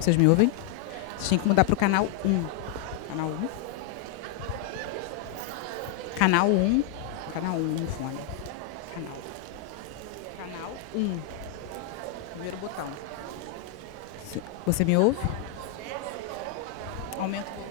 Vocês me ouvem? Vocês têm que mudar para o canal 1. Canal 1. Canal 1. Canal 1 no fone. Canal 1. Primeiro botão. Você me ouve? Aumenta um pouco.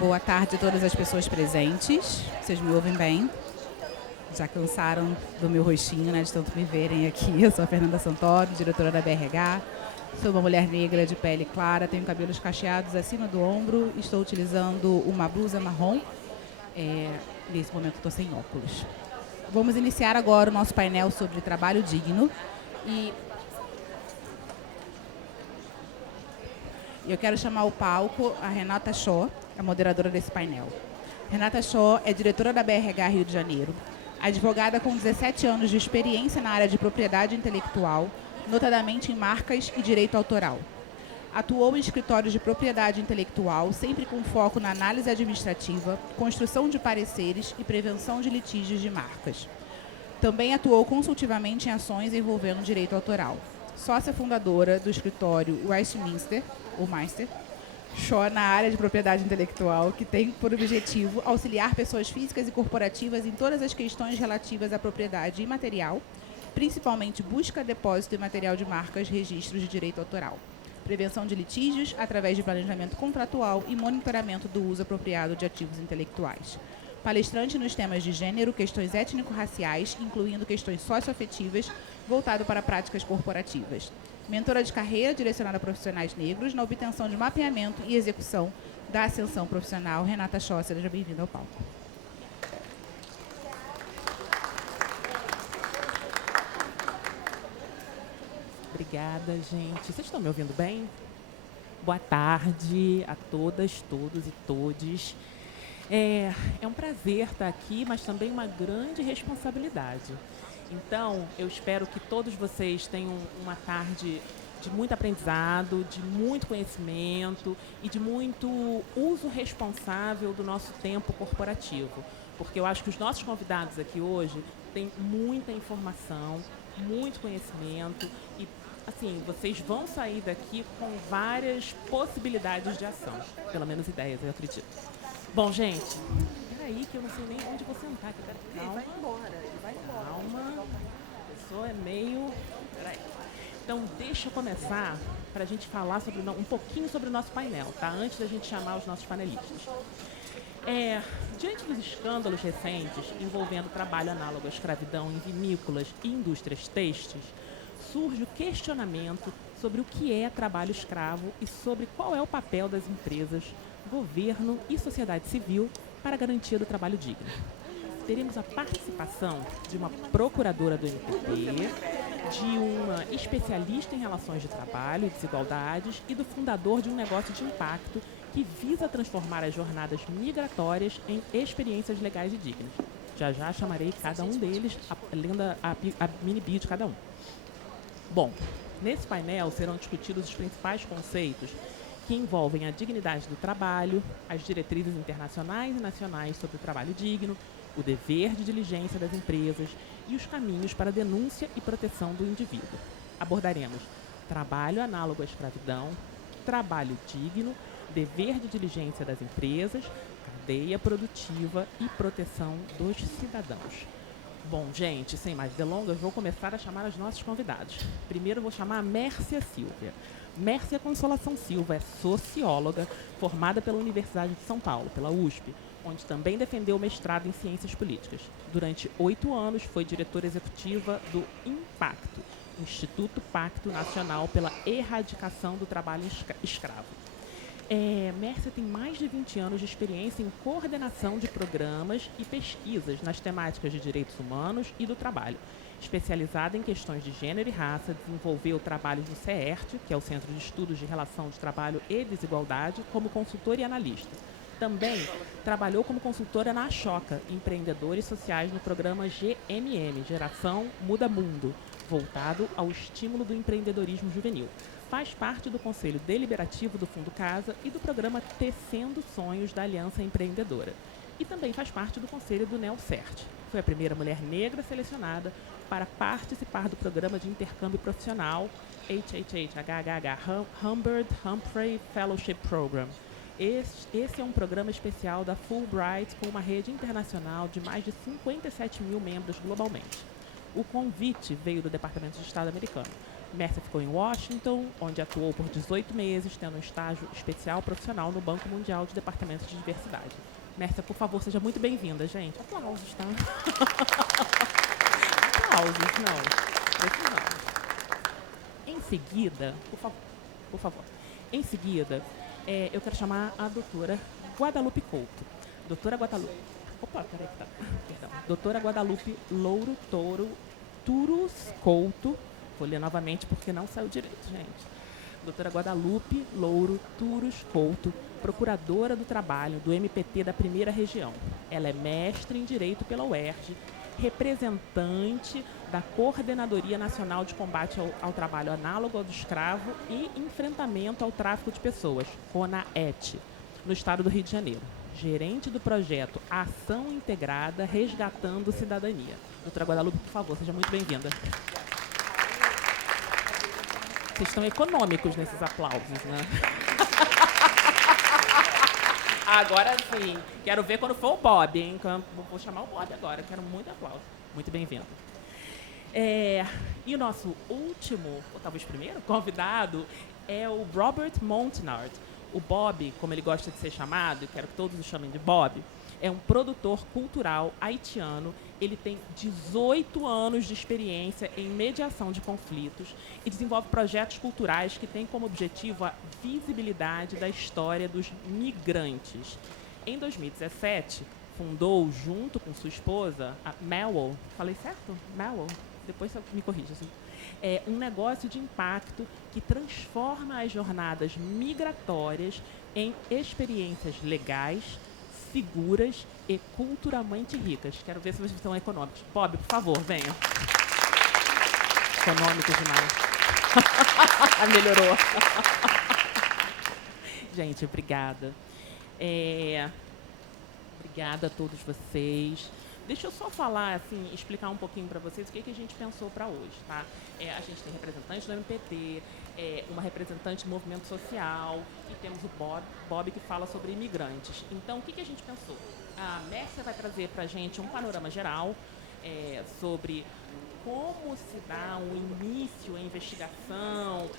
Boa tarde a todas as pessoas presentes. Vocês me ouvem bem? Já cansaram do meu rostinho, né, de tanto me verem aqui. Eu sou a Fernanda Santoro, diretora da BRH. Sou uma mulher negra de pele clara, tenho cabelos cacheados acima do ombro. Estou utilizando uma blusa marrom. Nesse momento estou sem óculos. Vamos iniciar agora o nosso painel sobre trabalho digno. E eu quero chamar ao palco a Renata Shaw, a moderadora desse painel. Renata Shaw é diretora da BRH Rio de Janeiro, advogada com 17 anos de experiência na área de propriedade intelectual, notadamente em marcas e direito autoral. Atuou em escritórios de propriedade intelectual, sempre com foco na análise administrativa, construção de pareceres e prevenção de litígios de marcas. Também atuou consultivamente em ações envolvendo direito autoral. Sócia fundadora do escritório Westminster, ou Meister, Shaw na área de propriedade intelectual, que tem por objetivo auxiliar pessoas físicas e corporativas em todas as questões relativas à propriedade imaterial, principalmente busca, depósito e material de marcas, registros de direito autoral, prevenção de litígios através de planejamento contratual e monitoramento do uso apropriado de ativos intelectuais. Palestrante nos temas de gênero, questões étnico-raciais, incluindo questões socioafetivas, voltado para práticas corporativas. Mentora de carreira direcionada a profissionais negros na obtenção de mapeamento e execução da ascensão profissional. Renata Shaw, seja bem-vinda ao palco. Obrigada, gente. Vocês estão me ouvindo bem? Boa tarde a todas, todos e todes. É um prazer estar aqui, mas também uma grande responsabilidade. Então, eu espero que todos vocês tenham uma tarde de muito aprendizado, de muito conhecimento e de muito uso responsável do nosso tempo corporativo. Porque eu acho que os nossos convidados aqui hoje têm muita informação, muito conhecimento e, assim, vocês vão sair daqui com várias possibilidades de ação. Pelo menos ideias, eu acredito. Bom, gente, peraí que eu não sei nem onde vou sentar. Calma. Ele vai embora. Calma. A pessoa é meio... Peraí. Então, deixa eu começar para a gente falar sobre um pouquinho sobre o nosso painel, tá? Antes da gente chamar os nossos panelistas. Diante dos escândalos recentes envolvendo trabalho análogo à escravidão em vinícolas e indústrias têxteis, surge o questionamento sobre o que é trabalho escravo e sobre qual é o papel das empresas, governo e sociedade civil para a garantia do trabalho digno. Teremos a participação de uma procuradora do MPT, de uma especialista em relações de trabalho e desigualdades e do fundador de um negócio de impacto que visa transformar as jornadas migratórias em experiências legais e dignas. Já chamarei cada um deles, lendo a mini bio de cada um. Bom, nesse painel serão discutidos os principais conceitos que envolvem a dignidade do trabalho, as diretrizes internacionais e nacionais sobre o trabalho digno, o dever de diligência das empresas e os caminhos para a denúncia e proteção do indivíduo. Abordaremos trabalho análogo à escravidão, trabalho digno, dever de diligência das empresas, cadeia produtiva e proteção dos cidadãos. Bom, gente, sem mais delongas, vou começar a chamar os nossos convidados. Primeiro vou chamar a Mércia Silva. Mércia Consolação Silva é socióloga, formada pela Universidade de São Paulo, pela USP, onde também defendeu o mestrado em Ciências Políticas. Durante 8 anos, foi diretora executiva do Impacto, Instituto Pacto Nacional pela Erradicação do Trabalho Escravo. Mércia tem mais de 20 anos de experiência em coordenação de programas e pesquisas nas temáticas de direitos humanos e do trabalho. Especializada em questões de gênero e raça, desenvolveu trabalhos no CERT, que é o Centro de Estudos de Relação de Trabalho e Desigualdade, como consultora e analista. Também trabalhou como consultora na Ashoka, Empreendedores Sociais, no programa GMM, Geração Muda Mundo, voltado ao estímulo do empreendedorismo juvenil. Faz parte do Conselho Deliberativo do Fundo Casa e do programa Tecendo Sonhos da Aliança Empreendedora. E também faz parte do Conselho do NEOCERT. Foi a primeira mulher negra selecionada para participar do programa de intercâmbio profissional Humbert Humphrey Fellowship Program. Esse é um programa especial da Fulbright com uma rede internacional de mais de 57 mil membros globalmente. O convite veio do Departamento de Estado americano. Mércia ficou em Washington, onde atuou por 18 meses, tendo um estágio especial profissional no Banco Mundial de Departamentos de Diversidade. Mércia, por favor, seja muito bem-vinda, gente. Aplausos, tá? Aplausos, não. Precisamos. Em seguida, por favor. Em seguida, eu quero chamar a doutora Guadalupe Couto. Doutora Guadalupe... Opa, peraí que tá... Perdão. Doutora Guadalupe Louro Turus Couto. Vou ler novamente porque não saiu direito, gente. Doutora Guadalupe Louro Turus Couto, procuradora do trabalho do MPT da Primeira Região. Ela é mestre em Direito pela UERJ, representante da Coordenadoria Nacional de Combate ao Trabalho Análogo ao do Escravo e Enfrentamento ao Tráfico de Pessoas, CONAET, no estado do Rio de Janeiro. Gerente do projeto Ação Integrada Resgatando Cidadania. Doutora Guadalupe, por favor, seja muito bem-vinda. Vocês estão econômicos nesses aplausos, né? Agora sim. Quero ver quando for o Bob, hein? Vou chamar o Bob agora. Quero muito aplauso. Muito bem-vindo. E o nosso último, ou talvez primeiro, convidado é o Robert Montenard. O Bob, como ele gosta de ser chamado, e quero que todos o chamem de Bob, é um produtor cultural haitiano. Ele tem 18 anos de experiência em mediação de conflitos e desenvolve projetos culturais que têm como objetivo a visibilidade da história dos migrantes. Em 2017, fundou, junto com sua esposa, a Mewel, falei certo? Mewel? Depois você me corrige. Assim. É um negócio de impacto que transforma as jornadas migratórias em experiências legais, seguras e culturalmente ricas. Quero ver se vocês estão econômicos. Bob, por favor, venha. Econômicos demais. Melhorou. Gente, obrigada. Obrigada a todos vocês. Deixa eu só falar, assim, explicar um pouquinho para vocês o que a gente pensou para hoje, tá? A gente tem representante do MPT, uma representante do movimento social e temos o Bob que fala sobre imigrantes. Então, o que a gente pensou? A Mércia vai trazer para a gente um panorama geral sobre como se dá um início, a investigação,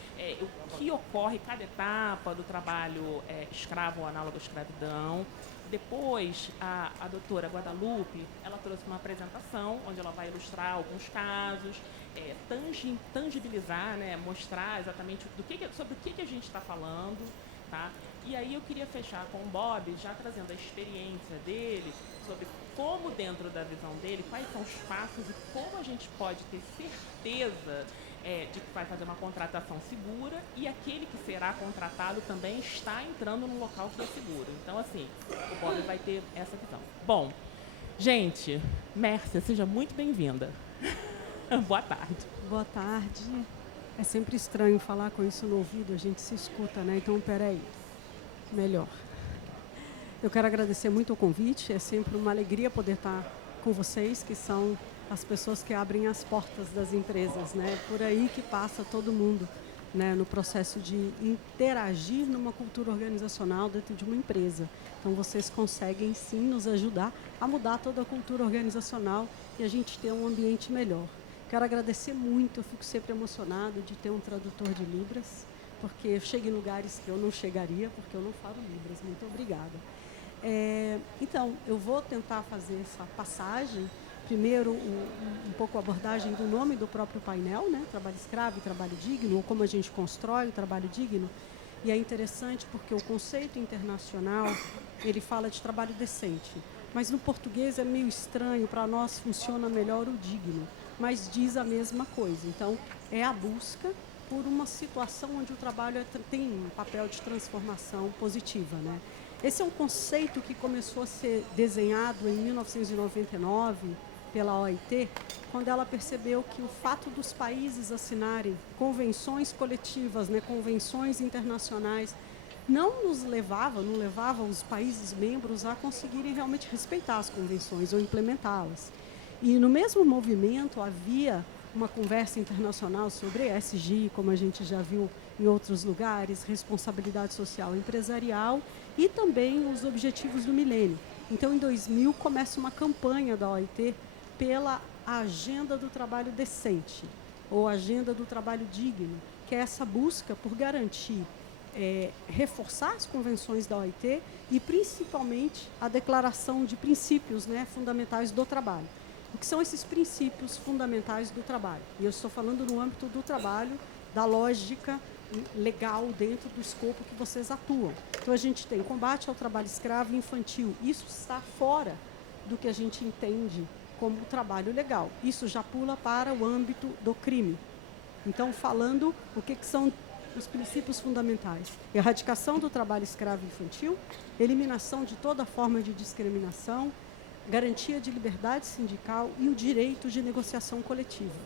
o que ocorre cada etapa do trabalho escravo ou análogo à escravidão. Depois, a doutora Guadalupe, ela trouxe uma apresentação onde ela vai ilustrar alguns casos, tangibilizar, né, mostrar exatamente sobre o que a gente está falando, tá? E aí eu queria fechar com o Bob, já trazendo a experiência dele, sobre como dentro da visão dele, quais são os passos e como a gente pode ter certeza de que vai fazer uma contratação segura e aquele que será contratado também está entrando num local que é seguro. Então, assim, o Bob vai ter essa visão. Bom, gente, Mércia, seja muito bem-vinda. Boa tarde. Boa tarde. É sempre estranho falar com isso no ouvido, a gente se escuta, né? Então, peraí. Melhor. Eu quero agradecer muito o convite, é sempre uma alegria poder estar com vocês, que são as pessoas que abrem as portas das empresas, né? Por aí que passa todo mundo, né? No processo de interagir numa cultura organizacional dentro de uma empresa. Então, vocês conseguem, sim, nos ajudar a mudar toda a cultura organizacional e a gente ter um ambiente melhor. Quero agradecer muito, eu fico sempre emocionado de ter um tradutor de Libras, porque eu chego em lugares que eu não chegaria, porque eu não falo Libras. Muito obrigada. Então, eu vou tentar fazer essa passagem. Primeiro, um pouco a abordagem do nome do próprio painel, né? Trabalho escravo e trabalho digno, ou como a gente constrói o trabalho digno. E é interessante porque o conceito internacional, ele fala de trabalho decente. Mas no português é meio estranho, para nós funciona melhor o digno, mas diz a mesma coisa. Então, é a busca por uma situação onde o trabalho tem um papel de transformação positiva, né? Esse é um conceito que começou a ser desenhado em 1999 pela OIT, quando ela percebeu que o fato dos países assinarem convenções coletivas, né, convenções internacionais, não levava os países membros a conseguirem realmente respeitar as convenções ou implementá-las. E no mesmo movimento havia uma conversa internacional sobre ESG, como a gente já viu em outros lugares, responsabilidade social empresarial e também os objetivos do milênio. Então, em 2000, começa uma campanha da OIT pela Agenda do Trabalho Decente, ou Agenda do Trabalho Digno, que é essa busca por garantir, reforçar as convenções da OIT e, principalmente, a Declaração de Princípios, né, Fundamentais do Trabalho. O que são esses princípios fundamentais do trabalho? E eu estou falando no âmbito do trabalho, da lógica legal dentro do escopo que vocês atuam. Então, a gente tem combate ao trabalho escravo e infantil. Isso está fora do que a gente entende como trabalho legal. Isso já pula para o âmbito do crime. Então, falando o que são os princípios fundamentais: erradicação do trabalho escravo e infantil, eliminação de toda forma de discriminação, garantia de liberdade sindical e o direito de negociação coletiva.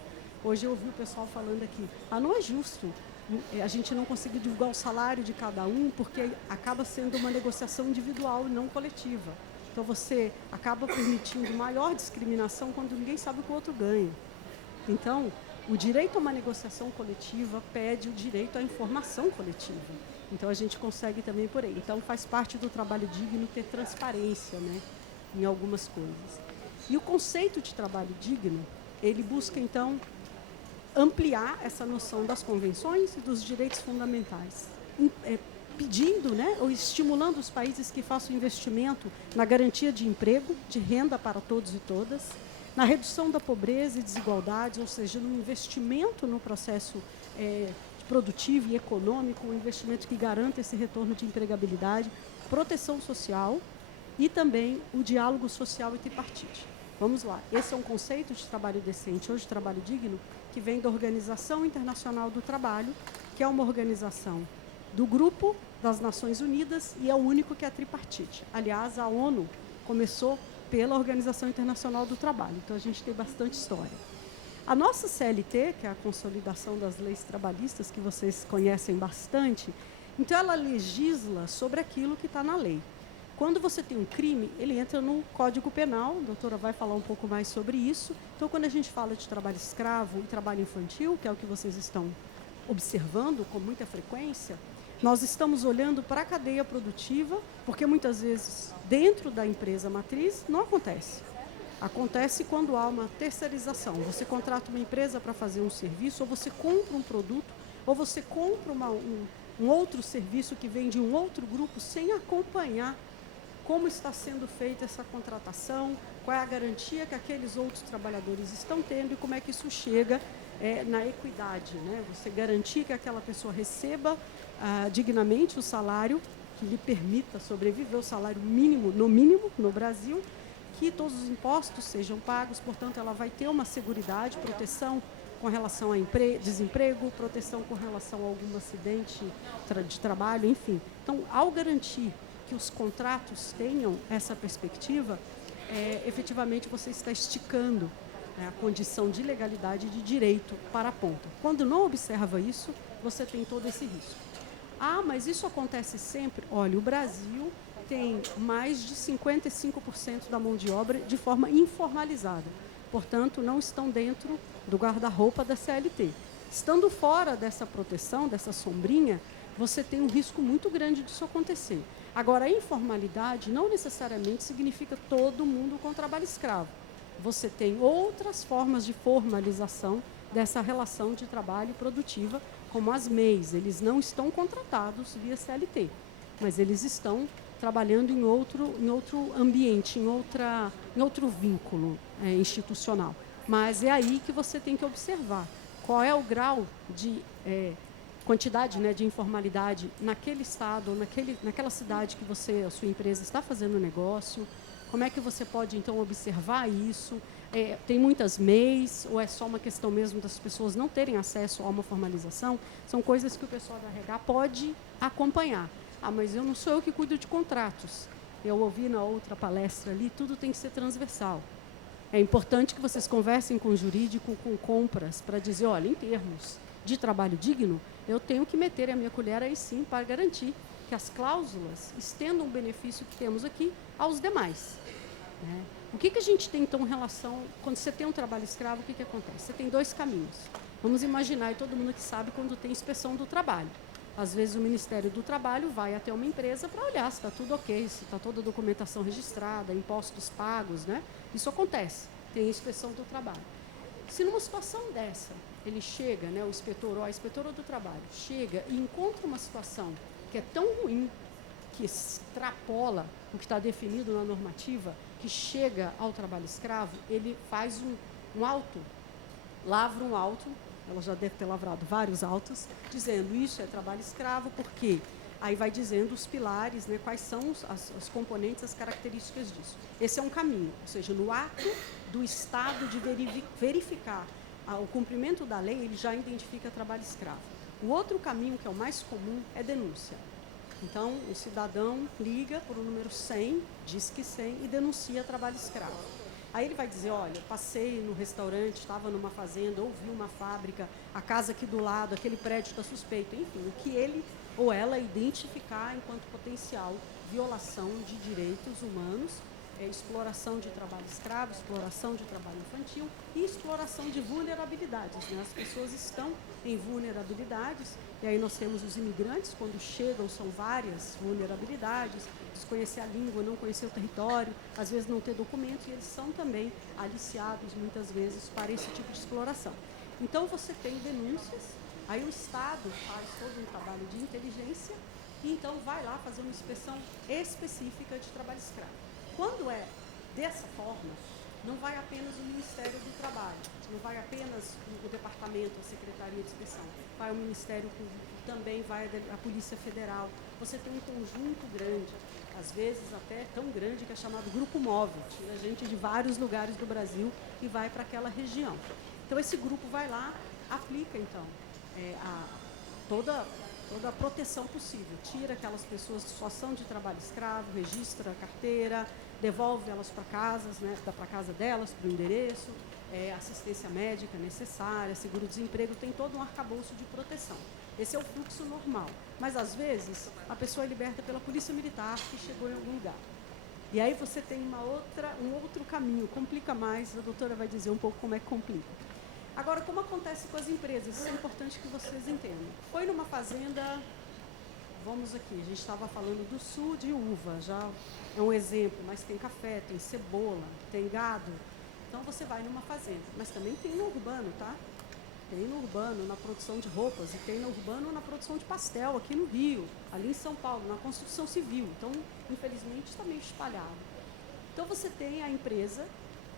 Hoje eu ouvi o pessoal falando aqui, não é justo a gente não conseguir divulgar o salário de cada um, porque acaba sendo uma negociação individual e não coletiva. Então você acaba permitindo maior discriminação quando ninguém sabe o que o outro ganha. Então, o direito a uma negociação coletiva pede o direito à informação coletiva. Então a gente consegue também por aí. Então faz parte do trabalho digno ter transparência, né, em algumas coisas. E o conceito de trabalho digno, ele busca, então, ampliar essa noção das convenções e dos direitos fundamentais, pedindo, né, ou estimulando os países que façam investimento na garantia de emprego, de renda para todos e todas, na redução da pobreza e desigualdade, ou seja, no investimento no processo produtivo e econômico, um investimento que garanta esse retorno de empregabilidade, proteção social, e também o diálogo social e tripartite. Vamos lá, esse é um conceito de trabalho decente ou de trabalho digno que vem da Organização Internacional do Trabalho, que é uma organização do Grupo das Nações Unidas e é o único que é tripartite. Aliás, a ONU começou pela Organização Internacional do Trabalho, então a gente tem bastante história. A nossa CLT, que é a Consolidação das Leis Trabalhistas, que vocês conhecem bastante, então ela legisla sobre aquilo que está na lei. Quando você tem um crime, ele entra no Código Penal, a doutora vai falar um pouco mais sobre isso. Então, quando a gente fala de trabalho escravo e trabalho infantil, que é o que vocês estão observando com muita frequência, nós estamos olhando para a cadeia produtiva, porque muitas vezes, dentro da empresa matriz, não acontece. Acontece quando há uma terceirização. Você contrata uma empresa para fazer um serviço, ou você compra um produto, ou você compra um outro serviço que vem de um outro grupo sem acompanhar como está sendo feita essa contratação, qual é a garantia que aqueles outros trabalhadores estão tendo e como é que isso chega na equidade, né? Você garantir que aquela pessoa receba dignamente o salário que lhe permita sobreviver, o salário mínimo, no Brasil, que todos os impostos sejam pagos, portanto, ela vai ter uma seguridade, proteção com relação a desemprego, proteção com relação a algum acidente de trabalho, enfim. Então, ao garantir que os contratos tenham essa perspectiva, efetivamente você está esticando a condição de legalidade e de direito para a ponta. Quando não observa isso, você tem todo esse risco. Mas isso acontece sempre? Olha, o Brasil tem mais de 55% da mão de obra de forma informalizada. Portanto, não estão dentro do guarda-roupa da CLT. Estando fora dessa proteção, dessa sombrinha, você tem um risco muito grande disso acontecer. Agora, a informalidade não necessariamente significa todo mundo com trabalho escravo. Você tem outras formas de formalização dessa relação de trabalho produtiva, como as MEIs. Eles não estão contratados via CLT, mas eles estão trabalhando em outro ambiente, em outro vínculo institucional. Mas é aí que você tem que observar qual é o grau de quantidade, né, de informalidade naquele estado, naquela cidade que a sua empresa está fazendo negócio. Como é que você pode, então, observar isso? Tem muitas MEIs, ou é só uma questão mesmo das pessoas não terem acesso a uma formalização? São coisas que o pessoal da RH pode acompanhar. Ah, mas eu não sou eu que cuido de contratos. Eu ouvi na outra palestra ali, tudo tem que ser transversal. É importante que vocês conversem com o jurídico, com compras, para dizer, olha, em termos de trabalho digno, eu tenho que meter a minha colher aí sim para garantir que as cláusulas estendam o benefício que temos aqui aos demais. Né? O que a gente tem, então, em relação... Quando você tem um trabalho escravo, o que acontece? Você tem dois caminhos. Vamos imaginar, e todo mundo que sabe, quando tem inspeção do trabalho. Às vezes, o Ministério do Trabalho vai até uma empresa para olhar se está tudo ok, se está toda a documentação registrada, impostos pagos, né? Isso acontece, tem inspeção do trabalho. Se numa situação dessa, ele chega, né, o inspetor ou a inspetora do trabalho, chega e encontra uma situação que é tão ruim, que extrapola o que está definido na normativa, que chega ao trabalho escravo, ele faz um auto, lavra um auto, ela já deve ter lavrado vários autos, dizendo isso é trabalho escravo, porque aí vai dizendo os pilares, né, quais são os componentes, as características disso. Esse é um caminho, ou seja, no ato do Estado de verificar o cumprimento da lei, ele já identifica trabalho escravo. O outro caminho, que é o mais comum, é denúncia. Então, o cidadão liga por o número 100, diz que 100, e denuncia trabalho escravo. Aí ele vai dizer, olha, passei no restaurante, estava numa fazenda, ouvi uma fábrica, a casa aqui do lado, aquele prédio está suspeito, enfim, o que ele ou ela identificar enquanto potencial violação de direitos humanos, exploração de trabalho escravo, exploração de trabalho infantil e exploração de vulnerabilidades. Né? As pessoas estão em vulnerabilidades, e aí nós temos os imigrantes, quando chegam, são várias vulnerabilidades, desconhecer a língua, não conhecer o território, às vezes não ter documentos, e eles são também aliciados, muitas vezes, para esse tipo de exploração. Então, você tem denúncias, aí o Estado faz todo um trabalho de inteligência, e então vai lá fazer uma inspeção específica de trabalho escravo. Quando é dessa forma, não vai apenas o Ministério do Trabalho, não vai apenas o Departamento, a Secretaria de Inspeção, vai o Ministério Público, também vai a Polícia Federal. Você tem um conjunto grande, às vezes até tão grande que é chamado Grupo Móvel, tira gente de vários lugares do Brasil e vai para aquela região. Então, esse grupo vai lá, aplica, então, toda a proteção possível, tira aquelas pessoas de situação de trabalho escravo, registra a carteira, devolve elas para casas, né, para a casa delas, para o endereço, assistência médica necessária, seguro-desemprego, tem todo um arcabouço de proteção. Esse é o fluxo normal. Mas, às vezes, a pessoa é liberta pela polícia militar que chegou em algum lugar. E aí você tem um outro caminho, complica mais, a doutora vai dizer um pouco como é que complica. Agora, como acontece com as empresas? Isso é importante que vocês entendam. Foi numa fazenda, vamos aqui, a gente estava falando do sul de uva, já é um exemplo, mas tem café, tem cebola, tem gado. Então, você vai numa fazenda, mas também tem no urbano, tá? Tem no urbano, na produção de roupas, e tem no urbano na produção de pastel, aqui no Rio, ali em São Paulo, na construção civil. Então, infelizmente, está meio espalhado. Então, você tem a empresa,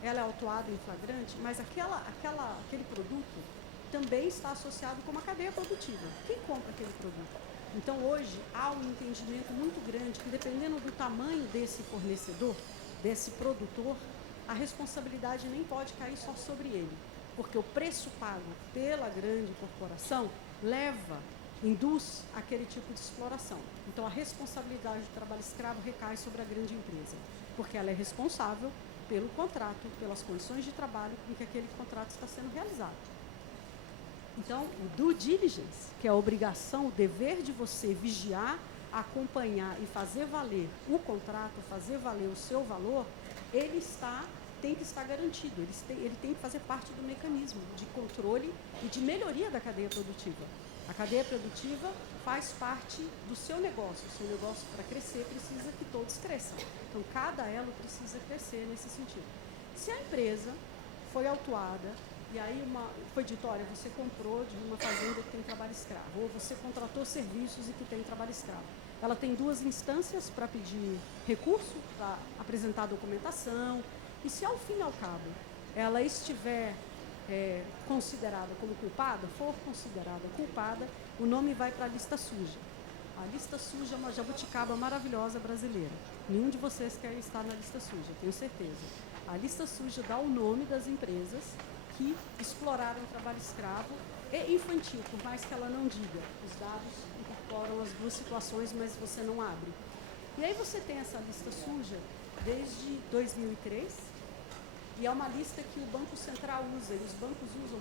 ela é autuada em flagrante, mas aquele produto também está associado com uma cadeia produtiva. Quem compra aquele produto? Então, hoje, há um entendimento muito grande que, dependendo do tamanho desse fornecedor, desse produtor, a responsabilidade nem pode cair só sobre ele, porque o preço pago pela grande corporação induz aquele tipo de exploração. Então, a responsabilidade do trabalho escravo recai sobre a grande empresa, porque ela é responsável pelo contrato, pelas condições de trabalho em que aquele contrato está sendo realizado. Então, o due diligence, que é a obrigação, o dever de você vigiar, acompanhar e fazer valer o contrato, fazer valer o seu valor, tem que estar garantido, ele tem que fazer parte do mecanismo de controle e de melhoria da cadeia produtiva. A cadeia produtiva faz parte do seu negócio. O seu negócio, para crescer, precisa que todos cresçam. Então, cada elo precisa crescer nesse sentido. Se a empresa foi autuada, e aí foi dito, olha, você comprou de uma fazenda que tem trabalho escravo, ou você contratou serviços e que tem trabalho escravo. Ela tem duas instâncias para pedir recurso, para apresentar documentação, e se ao fim e ao cabo ela estiver considerada como culpada, for considerada culpada, o nome vai para a lista suja. A lista suja é uma jabuticaba maravilhosa brasileira. Nenhum de vocês quer estar na lista suja, tenho certeza. A lista suja dá o nome das empresas que exploraram trabalho escravo e infantil, por mais que ela não diga. Os dados incorporam as duas situações, mas você não abre. E aí você tem essa lista suja desde 2003, e é uma lista que o Banco Central usa, e os bancos usam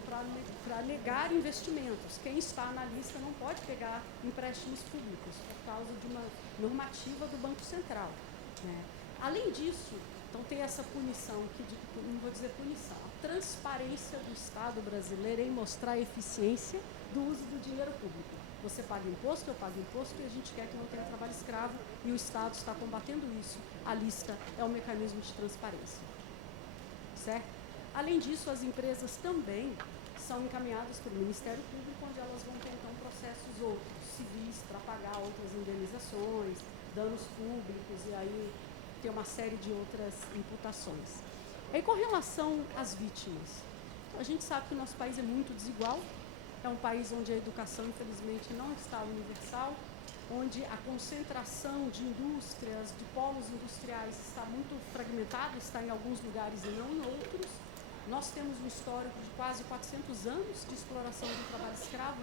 para negar investimentos. Quem está na lista não pode pegar empréstimos públicos por causa de uma normativa do Banco Central, né? Além disso, então tem essa punição, não vou dizer punição, a transparência do Estado brasileiro em mostrar a eficiência do uso do dinheiro público. Você paga imposto, eu pago imposto, e a gente quer que não tenha trabalho escravo, e o Estado está combatendo isso. A lista é um mecanismo de transparência. Certo? Além disso, as empresas também são encaminhadas pelo Ministério Público, onde elas vão ter, então, processos outros, civis, para pagar outras indenizações, danos públicos, e aí tem uma série de outras imputações. E com relação às vítimas, a gente sabe que o nosso país é muito desigual, é um país onde a educação, infelizmente, não está universal, onde a concentração de indústrias, de polos industriais está muito fragmentada, está em alguns lugares e não em outros. Nós temos um histórico de quase 400 anos de exploração do trabalho escravo,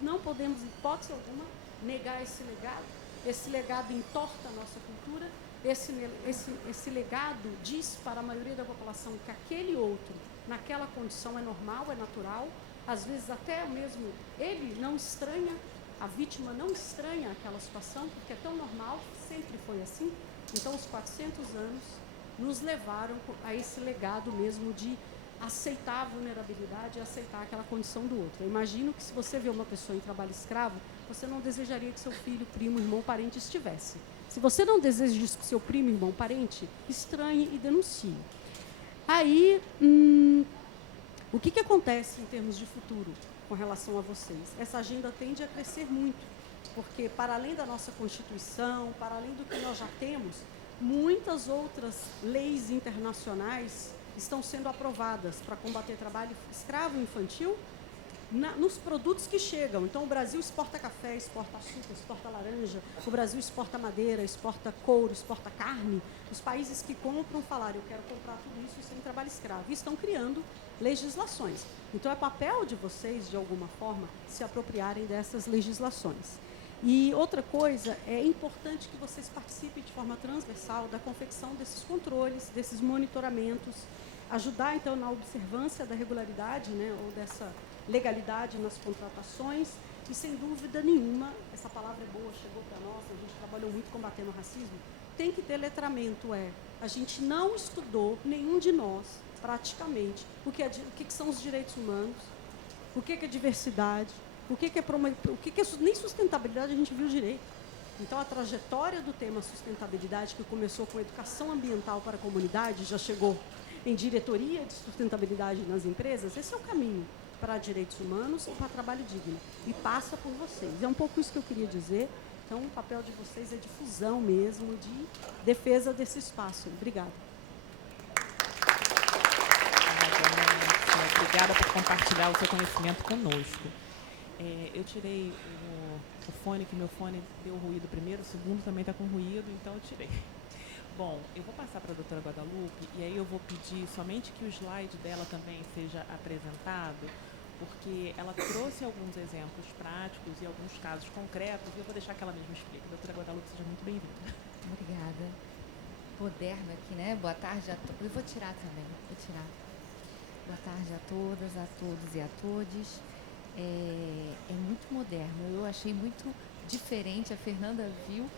não podemos, em hipótese alguma, negar esse legado. Esse legado entorta a nossa cultura, esse legado diz para a maioria da população que aquele outro, naquela condição, é normal, é natural, às vezes até mesmo ele não estranha, a vítima não estranha aquela situação, porque é tão normal, sempre foi assim. Então, os 400 anos nos levaram a esse legado mesmo de aceitar a vulnerabilidade e aceitar aquela condição do outro. Eu imagino que se você vê uma pessoa em trabalho escravo, você não desejaria que seu filho, primo, irmão, parente estivesse. Se você não deseja isso que seu primo, irmão, parente, estranhe e denuncie. Aí, o que acontece em termos de futuro com relação a vocês? Essa agenda tende a crescer muito, porque para além da nossa Constituição, para além do que nós já temos, muitas outras leis internacionais estão sendo aprovadas para combater trabalho escravo infantil nos produtos que chegam. Então, o Brasil exporta café, exporta açúcar, exporta laranja, o Brasil exporta madeira, exporta couro, exporta carne. Os países que compram falaram, eu quero comprar tudo isso sem trabalho escravo, e estão criando legislações. Então, é papel de vocês, de alguma forma, se apropriarem dessas legislações. E outra coisa, é importante que vocês participem de forma transversal da confecção desses controles, desses monitoramentos, ajudar, então, na observância da regularidade, né, ou dessa legalidade nas contratações, e, sem dúvida nenhuma, essa palavra é boa, chegou para nós, a gente trabalhou muito combatendo o racismo, tem que ter letramento, a gente não estudou, nenhum de nós, praticamente, o que são os direitos humanos, o que é diversidade, nem sustentabilidade a gente viu direito. Então, a trajetória do tema sustentabilidade, que começou com educação ambiental para a comunidade, já chegou em diretoria de sustentabilidade nas empresas, esse é o caminho para direitos humanos e para trabalho digno. E passa por vocês. É um pouco isso que eu queria dizer. Então, o papel de vocês é difusão mesmo, de defesa desse espaço. Obrigada. Obrigada por compartilhar o seu conhecimento conosco. Eu tirei o fone, que meu fone deu ruído primeiro, o segundo também está com ruído, então eu tirei. Bom, eu vou passar para a doutora Guadalupe, e aí eu vou pedir somente que o slide dela também seja apresentado, porque ela trouxe alguns exemplos práticos e alguns casos concretos, e eu vou deixar que ela mesma explique. Doutora Guadalupe, seja muito bem-vinda. Obrigada. Moderno aqui, né? Boa tarde a todos. Eu vou tirar também, vou tirar. Boa tarde a todas, a todos e a todes. É muito moderno. Eu achei muito diferente. A Fernanda viu.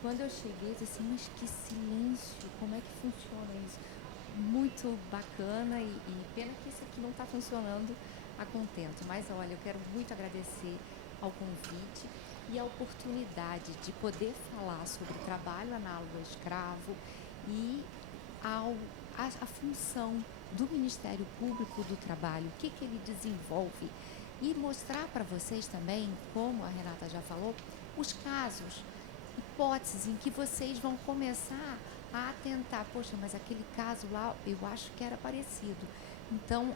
Quando eu cheguei, eu disse assim, mas que silêncio, como é que funciona isso? Muito bacana e pena que isso aqui não está funcionando a contento. Mas, olha, eu quero muito agradecer ao convite e a oportunidade de poder falar sobre trabalho análogo ao escravo e a função do Ministério Público do Trabalho, o que ele desenvolve, e mostrar para vocês também, como a Renata já falou, os casos, hipóteses em que vocês vão começar a atentar, poxa, mas aquele caso lá, eu acho que era parecido. Então,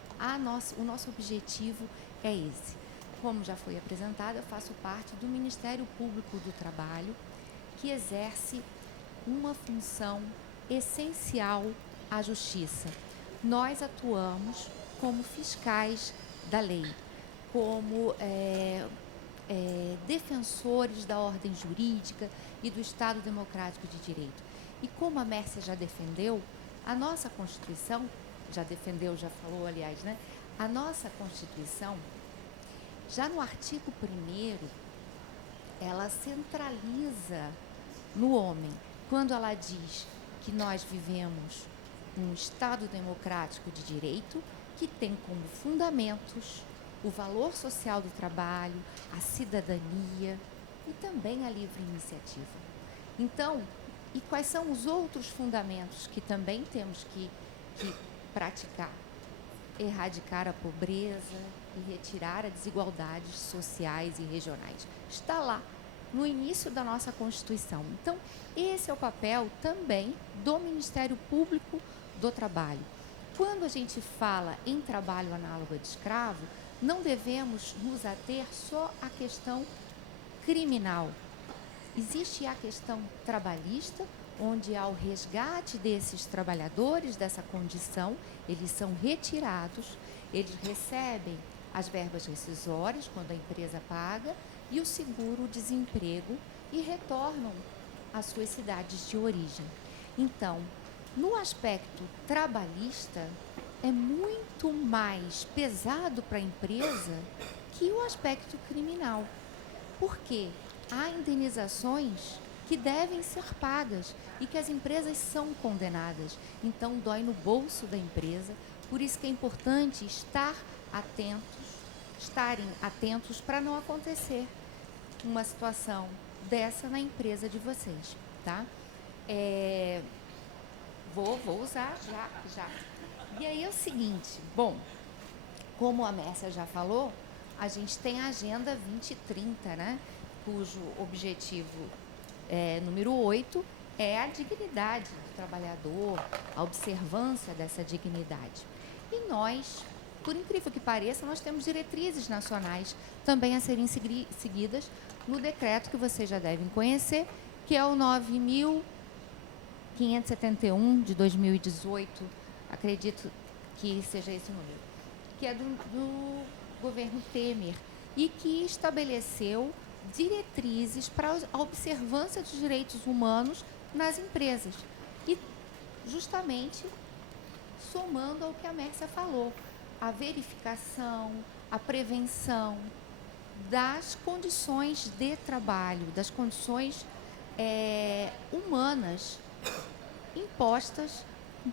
o nosso objetivo é esse. Como já foi apresentado, eu faço parte do Ministério Público do Trabalho, que exerce uma função essencial à justiça. Nós atuamos como fiscais da lei, como defensores da ordem jurídica e do Estado Democrático de Direito. E como a Mércia já defendeu, a nossa Constituição, já falou, aliás, né? A nossa Constituição, já no artigo 1º, ela centraliza no homem, quando ela diz que nós vivemos um Estado democrático de direito que tem como fundamentos o valor social do trabalho, a cidadania e também a livre iniciativa. Então, e quais são os outros fundamentos que também temos que praticar? Erradicar a pobreza e retirar as desigualdades sociais e regionais. Está lá, no início da nossa Constituição. Então, esse é o papel também do Ministério Público do Trabalho. Quando a gente fala em trabalho análogo de escravo, não devemos nos ater só à questão criminal. Existe a questão trabalhista, onde há o resgate desses trabalhadores dessa condição, eles são retirados, eles recebem as verbas rescisórias quando a empresa paga e o seguro-desemprego e retornam às suas cidades de origem. Então, no aspecto trabalhista, é muito mais pesado para a empresa que o aspecto criminal. Por quê? Há indenizações que devem ser pagas e que as empresas são condenadas. Então, dói no bolso da empresa. Por isso que é importante estarem atentos para não acontecer uma situação dessa na empresa de vocês, tá? Vou usar já. E aí é o seguinte, bom, como a Mércia já falou, a gente tem a Agenda 2030, né? Cujo objetivo número 8 é a dignidade do trabalhador, a observância dessa dignidade. E nós, por incrível que pareça, nós temos diretrizes nacionais também a serem seguidas no decreto que vocês já devem conhecer, que é o 9.571 de 2018, acredito que seja esse o número, que é do governo Temer e que estabeleceu diretrizes para a observância dos direitos humanos nas empresas. E justamente somando ao que a Mércia falou, a verificação, a prevenção das condições de trabalho, das condições humanas impostas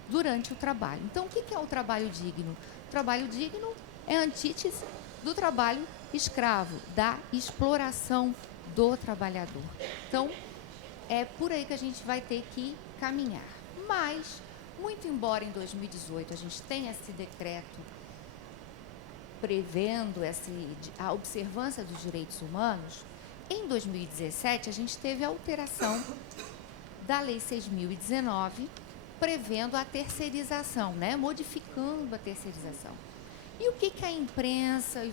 durante o trabalho. Então, o que é o trabalho digno? O trabalho digno é a antítese do trabalho escravo, da exploração do trabalhador. Então, é por aí que a gente vai ter que caminhar. Mas, muito embora em 2018 a gente tenha esse decreto prevendo a observância dos direitos humanos, em 2017 a gente teve a alteração da Lei 6.019, prevendo a terceirização, né? Modificando a terceirização. E o que a imprensa e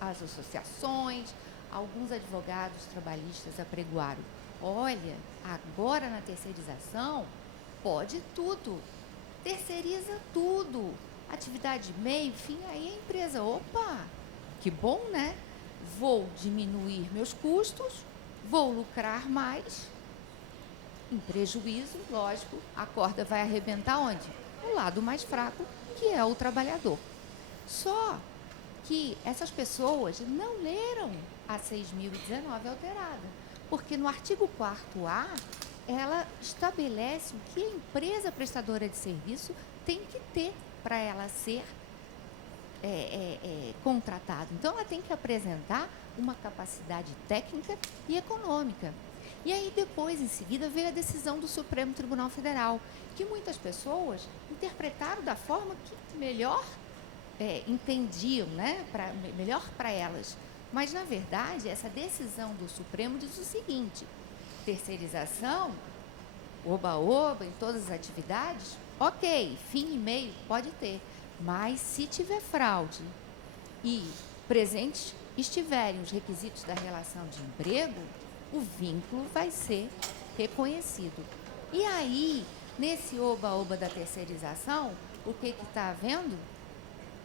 as associações, alguns advogados trabalhistas apregoaram? Olha, agora na terceirização pode tudo, terceiriza tudo, atividade meio, fim, aí a empresa, opa, que bom, né? Vou diminuir meus custos, vou lucrar mais, em prejuízo, lógico, a corda vai arrebentar onde? No lado mais fraco, que é o trabalhador. Só que essas pessoas não leram a 6.019 alterada, porque no artigo 4º-A, ela estabelece o que a empresa prestadora de serviço tem que ter para ela ser contratada. Então, ela tem que apresentar uma capacidade técnica e econômica. E aí, depois, em seguida, veio a decisão do Supremo Tribunal Federal, que muitas pessoas interpretaram da forma que melhor entendiam, né? Melhor para elas. Mas, na verdade, essa decisão do Supremo diz o seguinte: terceirização, oba-oba, em todas as atividades, ok, fim e meio, pode ter. Mas se tiver fraude e presentes estiverem os requisitos da relação de emprego, o vínculo vai ser reconhecido. E aí, nesse oba-oba da terceirização, o que está havendo?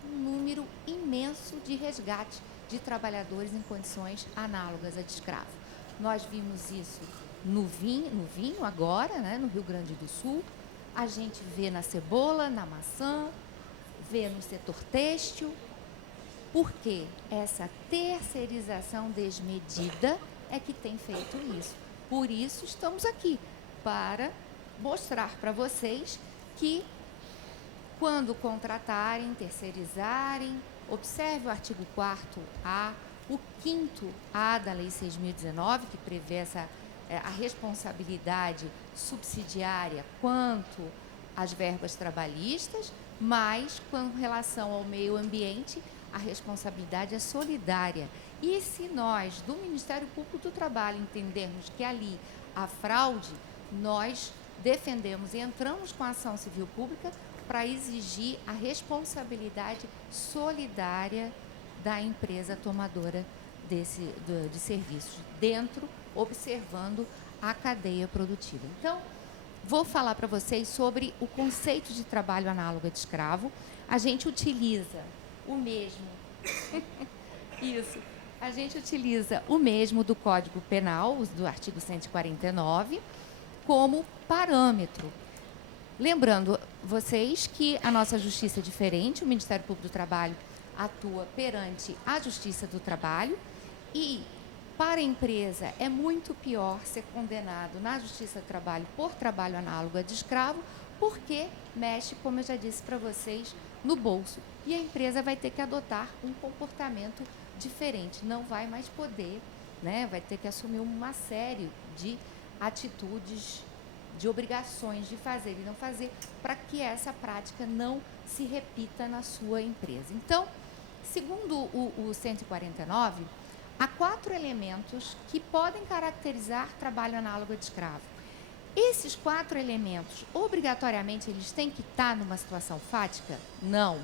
Um número imenso de resgate de trabalhadores em condições análogas a de escravo. Nós vimos isso no vinho agora, né, no Rio Grande do Sul. A gente vê na cebola, na maçã, vê no setor têxtil. Por quê? Essa terceirização desmedida é que tem feito isso. Por isso estamos aqui, para mostrar para vocês que quando contratarem, terceirizarem, observe o artigo 4º-A, o 5º-A da Lei 6.019, que prevê a responsabilidade subsidiária quanto às verbas trabalhistas, mas com relação ao meio ambiente, a responsabilidade é solidária. E se nós, do Ministério Público do Trabalho, entendermos que ali há fraude, nós defendemos e entramos com a ação civil pública para exigir a responsabilidade solidária da empresa tomadora de serviços, observando a cadeia produtiva. Então, vou falar para vocês sobre o conceito de trabalho análogo de escravo. A gente utiliza o mesmo... Isso. A gente utiliza o mesmo do Código Penal, do artigo 149, como parâmetro. Lembrando vocês que a nossa justiça é diferente, o Ministério Público do Trabalho atua perante a Justiça do Trabalho e, para a empresa, é muito pior ser condenado na Justiça do Trabalho por trabalho análogo a de escravo, porque mexe, como eu já disse para vocês, no bolso. E a empresa vai ter que adotar um comportamento diferente, não vai mais poder, né, vai ter que assumir uma série de atitudes, de obrigações de fazer e não fazer, para que essa prática não se repita na sua empresa. Então, segundo o 149, há 4 elementos que podem caracterizar trabalho análogo a de escravo. Esses 4 elementos, obrigatoriamente, eles têm que estar numa situação fática? Não.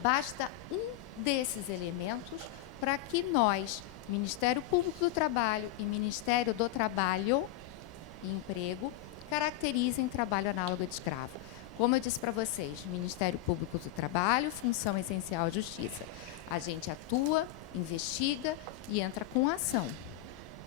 Basta um desses elementos para que nós, Ministério Público do Trabalho e Ministério do Trabalho e Emprego, caracterizem trabalho análogo de escravo. Como eu disse para vocês, Ministério Público do Trabalho, função essencial à justiça. A gente atua, investiga e entra com ação.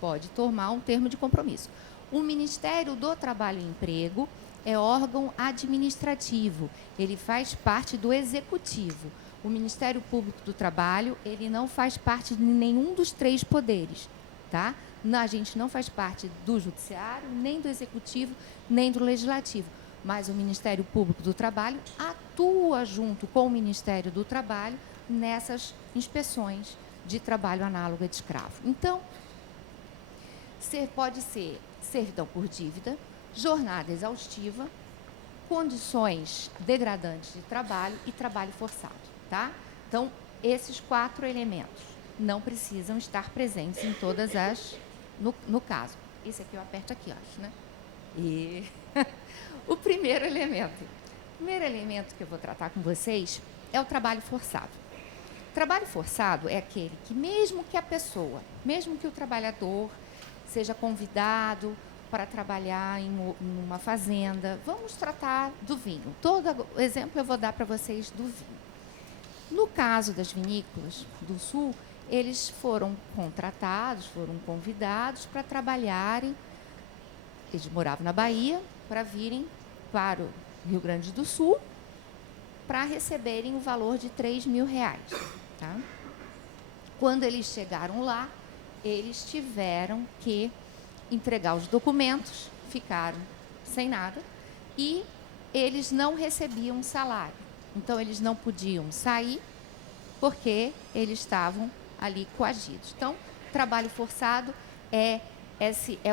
Pode tomar um termo de compromisso. O Ministério do Trabalho e Emprego é órgão administrativo, ele faz parte do executivo. O Ministério Público do Trabalho, ele não faz parte de nenhum dos 3 poderes, tá? A gente não faz parte do Judiciário, nem do Executivo, nem do Legislativo. Mas o Ministério Público do Trabalho atua junto com o Ministério do Trabalho nessas inspeções de trabalho análogo de escravo. Então, pode ser servidão por dívida, jornada exaustiva, condições degradantes de trabalho e trabalho forçado, tá? Então, esses 4 elementos não precisam estar presentes em todas as... No caso, esse aqui eu aperto aqui, acho, né? E o primeiro elemento que eu vou tratar com vocês é o trabalho forçado. Trabalho forçado é aquele que mesmo que o trabalhador seja convidado para trabalhar em uma fazenda, vamos tratar do vinho. Todo exemplo eu vou dar para vocês do vinho. No caso das vinícolas do Sul, eles foram contratados, foram convidados para trabalharem, eles moravam na Bahia, para virem para o Rio Grande do Sul, para receberem o valor de R$3.000. Tá? Quando eles chegaram lá, eles tiveram que entregar os documentos, ficaram sem nada, e eles não recebiam salário. Então, eles não podiam sair, porque eles estavam ali coagidos. Então, trabalho forçado é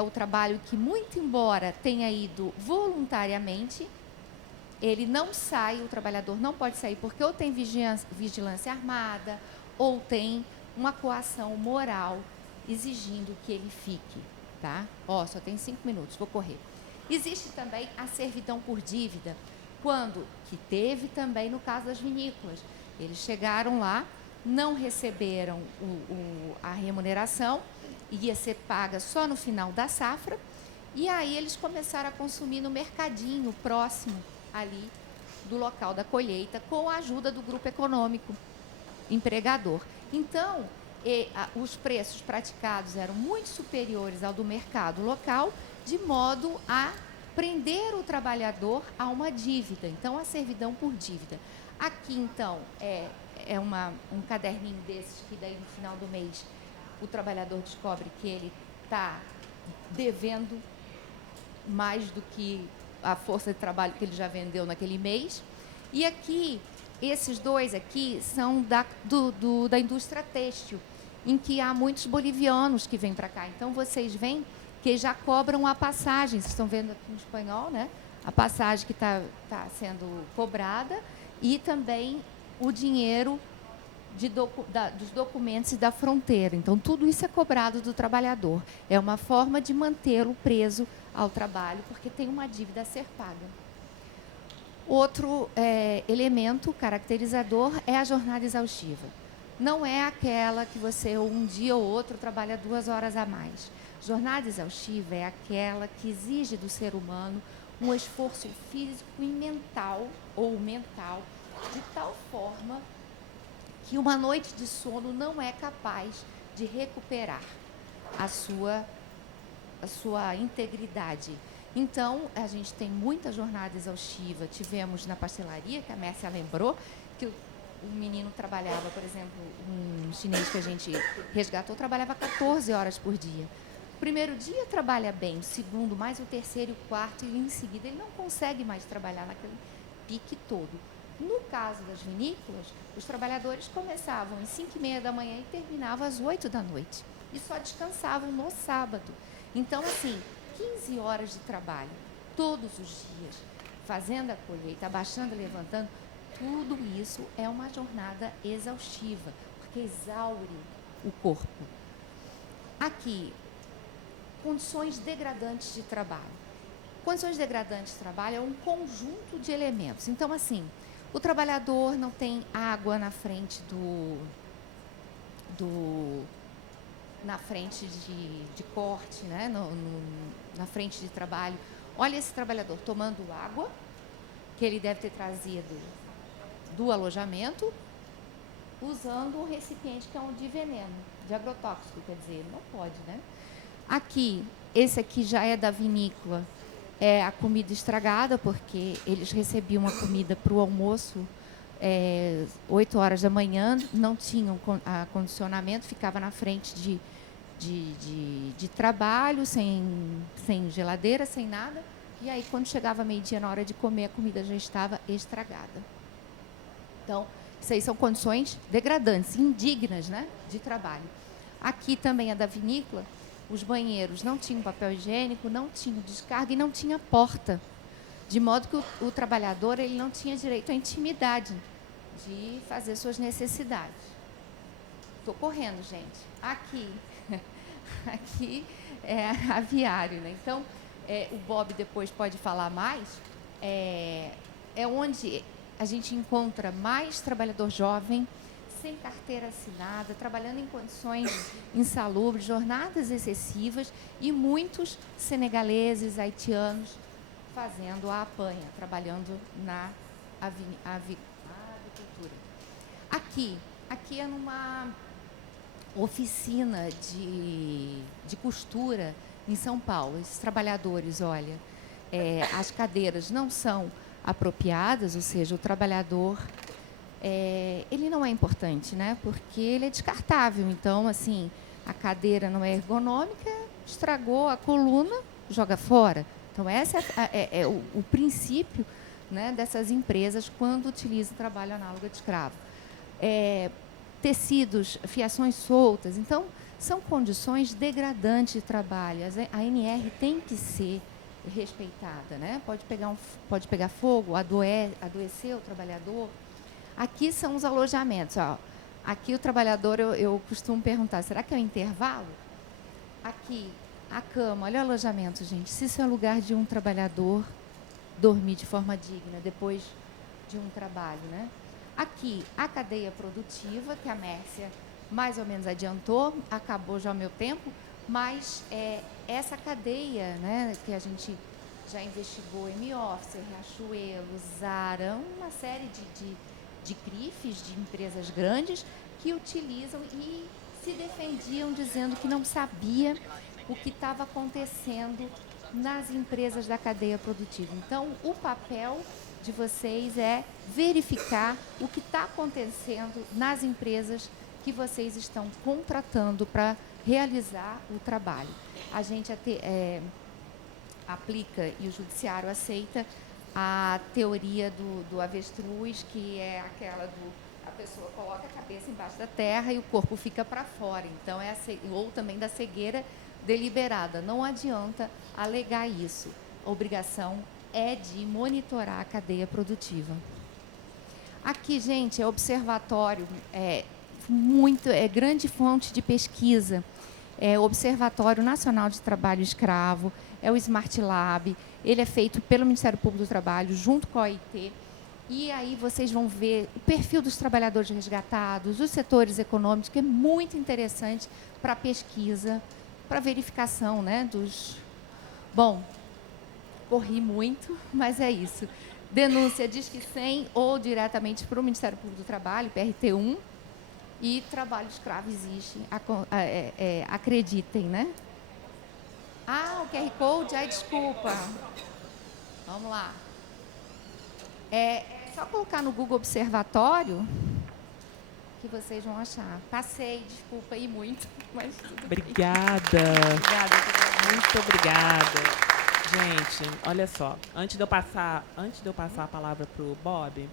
o trabalho que, muito embora tenha ido voluntariamente, ele não sai, o trabalhador não pode sair porque ou tem vigilância armada ou tem uma coação moral exigindo que ele fique, tá? Só tem 5 minutos, vou correr. Existe também a servidão por dívida. Quando? Que teve também no caso das vinícolas. Eles chegaram lá, não receberam a remuneração, ia ser paga só no final da safra, e aí eles começaram a consumir no mercadinho próximo ali do local da colheita, com a ajuda do grupo econômico empregador. Então, os preços praticados eram muito superiores ao do mercado local, de modo a prender o trabalhador a uma dívida. Então, a servidão por dívida. Aqui, então, é um caderninho desses que daí no final do mês o trabalhador descobre que ele está devendo mais do que a força de trabalho que ele já vendeu naquele mês. E aqui, esses dois aqui são da indústria têxtil, em que há muitos bolivianos que vêm para cá. Então, vocês veem que já cobram a passagem. Vocês estão vendo aqui no espanhol, né? A passagem que está sendo cobrada e também o dinheiro dos documentos e da fronteira. Então, tudo isso é cobrado do trabalhador. É uma forma de mantê-lo preso ao trabalho, porque tem uma dívida a ser paga. Outro elemento caracterizador é a jornada exaustiva. Não é aquela que você, um dia ou outro, trabalha 2 horas a mais. Jornada exaustiva é aquela que exige do ser humano um esforço físico e mental, de tal forma que uma noite de sono não é capaz de recuperar a sua integridade. Então, a gente tem muita jornada exaustiva. Tivemos na pastelaria, que a Mércia lembrou, que o menino trabalhava, por exemplo, um chinês que a gente resgatou, trabalhava 14 horas por dia. O primeiro dia trabalha bem, o segundo, mais o terceiro e o quarto, e em seguida ele não consegue mais trabalhar naquele pique todo. No caso das vinícolas, os trabalhadores começavam às 5h30 da manhã e terminavam às 8 da noite. E só descansavam no sábado. Então, assim, 15 horas de trabalho, todos os dias, fazendo a colheita, abaixando, levantando, tudo isso é uma jornada exaustiva, porque exaure o corpo. Aqui, condições degradantes de trabalho. Condições degradantes de trabalho é um conjunto de elementos. Então, assim, o trabalhador não tem água na frente na frente de corte, né? Na frente de trabalho. Olha esse trabalhador tomando água, que ele deve ter trazido do alojamento, usando um recipiente que é um de veneno, de agrotóxico, quer dizer, ele não pode, né? Aqui, esse aqui já é da vinícola, é a comida estragada, porque eles recebiam a comida para o almoço 8 horas da manhã, não tinham acondicionamento, ficava na frente de trabalho, sem geladeira, sem nada, e aí quando chegava meio-dia na hora de comer, a comida já estava estragada. Então, isso aí são condições degradantes, indignas, né, de trabalho. Aqui também é da vinícola, os banheiros não tinham papel higiênico, não tinham descarga e não tinha porta, de modo que o trabalhador ele não tinha direito à intimidade de fazer suas necessidades. Estou correndo, gente. Aqui é aviário, né? Então, o Bob depois pode falar mais, é onde a gente encontra mais trabalhador jovem, sem carteira assinada, trabalhando em condições insalubres, jornadas excessivas e muitos senegaleses, haitianos fazendo a apanha, trabalhando na avicultura. Aqui é numa oficina de costura em São Paulo. Esses trabalhadores, olha, as cadeiras não são apropriadas, ou seja, o trabalhador ele não é importante, né? Porque ele é descartável. Então, assim, a cadeira não é ergonômica, estragou a coluna, joga fora. Então, esse é o princípio, né, dessas empresas quando utilizam trabalho análogo de escravo. Tecidos, fiações soltas. Então, são condições degradantes de trabalho. A NR tem que ser respeitada, né? Pode pegar fogo, adoecer o trabalhador. Aqui são os alojamentos. Ó. Aqui o trabalhador, eu costumo perguntar, será que é o intervalo? Aqui, a cama, olha o alojamento, gente. Se isso é lugar de um trabalhador dormir de forma digna depois de um trabalho, né? Aqui, a cadeia produtiva, que a Mércia mais ou menos adiantou, acabou já o meu tempo, mas essa cadeia, né, que a gente já investigou, M-Office, Riachuelo, Zara, uma série de grifes de empresas grandes que utilizam e se defendiam dizendo que não sabia o que estava acontecendo nas empresas da cadeia produtiva. Então, o papel de vocês é verificar o que está acontecendo nas empresas que vocês estão contratando para realizar o trabalho. A gente aplica e o judiciário aceita a teoria do avestruz, que é aquela a pessoa coloca a cabeça embaixo da terra e o corpo fica para fora. Então, ou também da cegueira deliberada. Não adianta alegar isso. A obrigação é de monitorar a cadeia produtiva. Aqui, gente, é observatório, é grande fonte de pesquisa. É o Observatório Nacional de Trabalho Escravo, é o Smart Lab, ele é feito pelo Ministério Público do Trabalho, junto com a OIT, e aí vocês vão ver o perfil dos trabalhadores resgatados, os setores econômicos, que é muito interessante para pesquisa, para verificação, né, Bom, corri muito, mas é isso. Denúncia Disque 100 ou diretamente para o Ministério Público do Trabalho, PRT1, e trabalho escravo existe, acreditem, né? Ah, o QR Code, desculpa. Vamos lá. É só colocar no Google Observatório que vocês vão achar. Passei, desculpa aí muito, mas tudo bem. Obrigada. Muito obrigada. Gente, olha só, antes de eu passar a palavra para o Bob,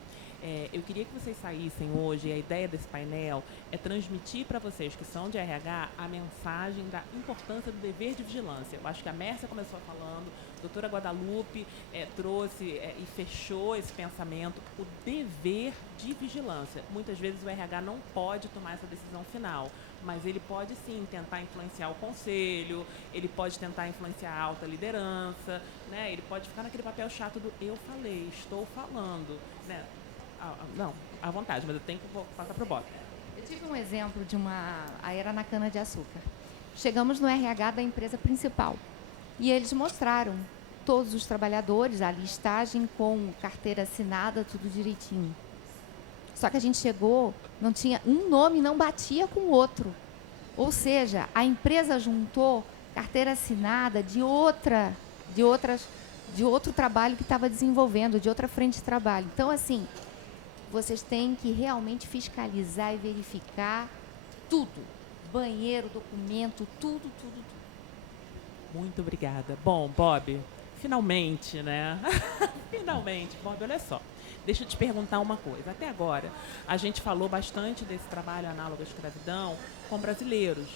eu queria que vocês saíssem hoje, a ideia desse painel é transmitir para vocês que são de RH a mensagem da importância do dever de vigilância. Eu acho que a Mércia começou falando, a doutora Guadalupe trouxe e fechou esse pensamento, o dever de vigilância. Muitas vezes o RH não pode tomar essa decisão final, mas ele pode sim tentar influenciar o conselho, ele pode tentar influenciar a alta liderança, né? Ele pode ficar naquele papel chato do eu falei, estou falando, né? Não, à vontade, mas eu tenho que passar para o Bob. Eu tive um exemplo aí era na cana-de-açúcar. Chegamos no RH da empresa principal e eles mostraram todos os trabalhadores, a listagem com carteira assinada, tudo direitinho. Só que a gente chegou, não tinha um nome, não batia com o outro. Ou seja, a empresa juntou carteira assinada de outro trabalho que estava desenvolvendo, de outra frente de trabalho. Então, assim, vocês têm que realmente fiscalizar e verificar tudo. Banheiro, documento, tudo. Muito obrigada. Bom, Bob, finalmente, né? Finalmente. Bob, olha só. Deixa eu te perguntar uma coisa. Até agora, a gente falou bastante desse trabalho análogo à escravidão com brasileiros.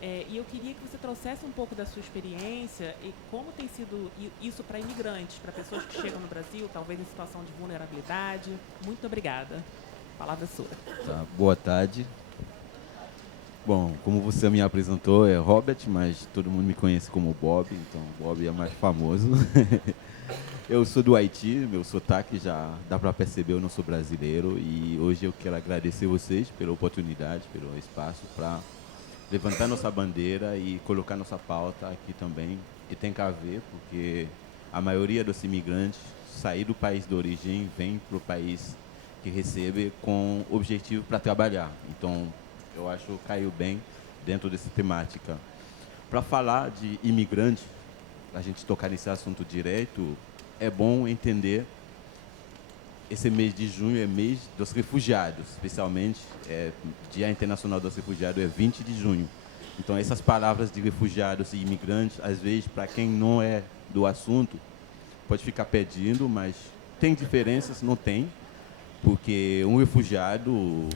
E eu queria que você trouxesse um pouco da sua experiência e como tem sido isso para imigrantes, para pessoas que chegam no Brasil, talvez em situação de vulnerabilidade. Muito obrigada. A palavra é sua. Tá, boa tarde. Bom, como você me apresentou, é Robert, mas todo mundo me conhece como Bob, então Bob é mais famoso. Eu sou do Haiti, meu sotaque já dá para perceber, eu não sou brasileiro, e hoje eu quero agradecer vocês pela oportunidade, pelo espaço para levantar nossa bandeira e colocar nossa pauta aqui também. E tem que haver, porque a maioria dos imigrantes sair do país de origem vem para o país que recebe com objetivo para trabalhar. Então, eu acho que caiu bem dentro dessa temática. Para falar de imigrante, a gente tocar nesse assunto direto, é bom entender esse mês de junho é mês dos refugiados, especialmente Dia Internacional dos Refugiados é 20 de junho. Então, essas palavras de refugiados e imigrantes, às vezes, para quem não é do assunto, pode ficar pedindo, mas tem diferenças? Não tem, porque um refugiado,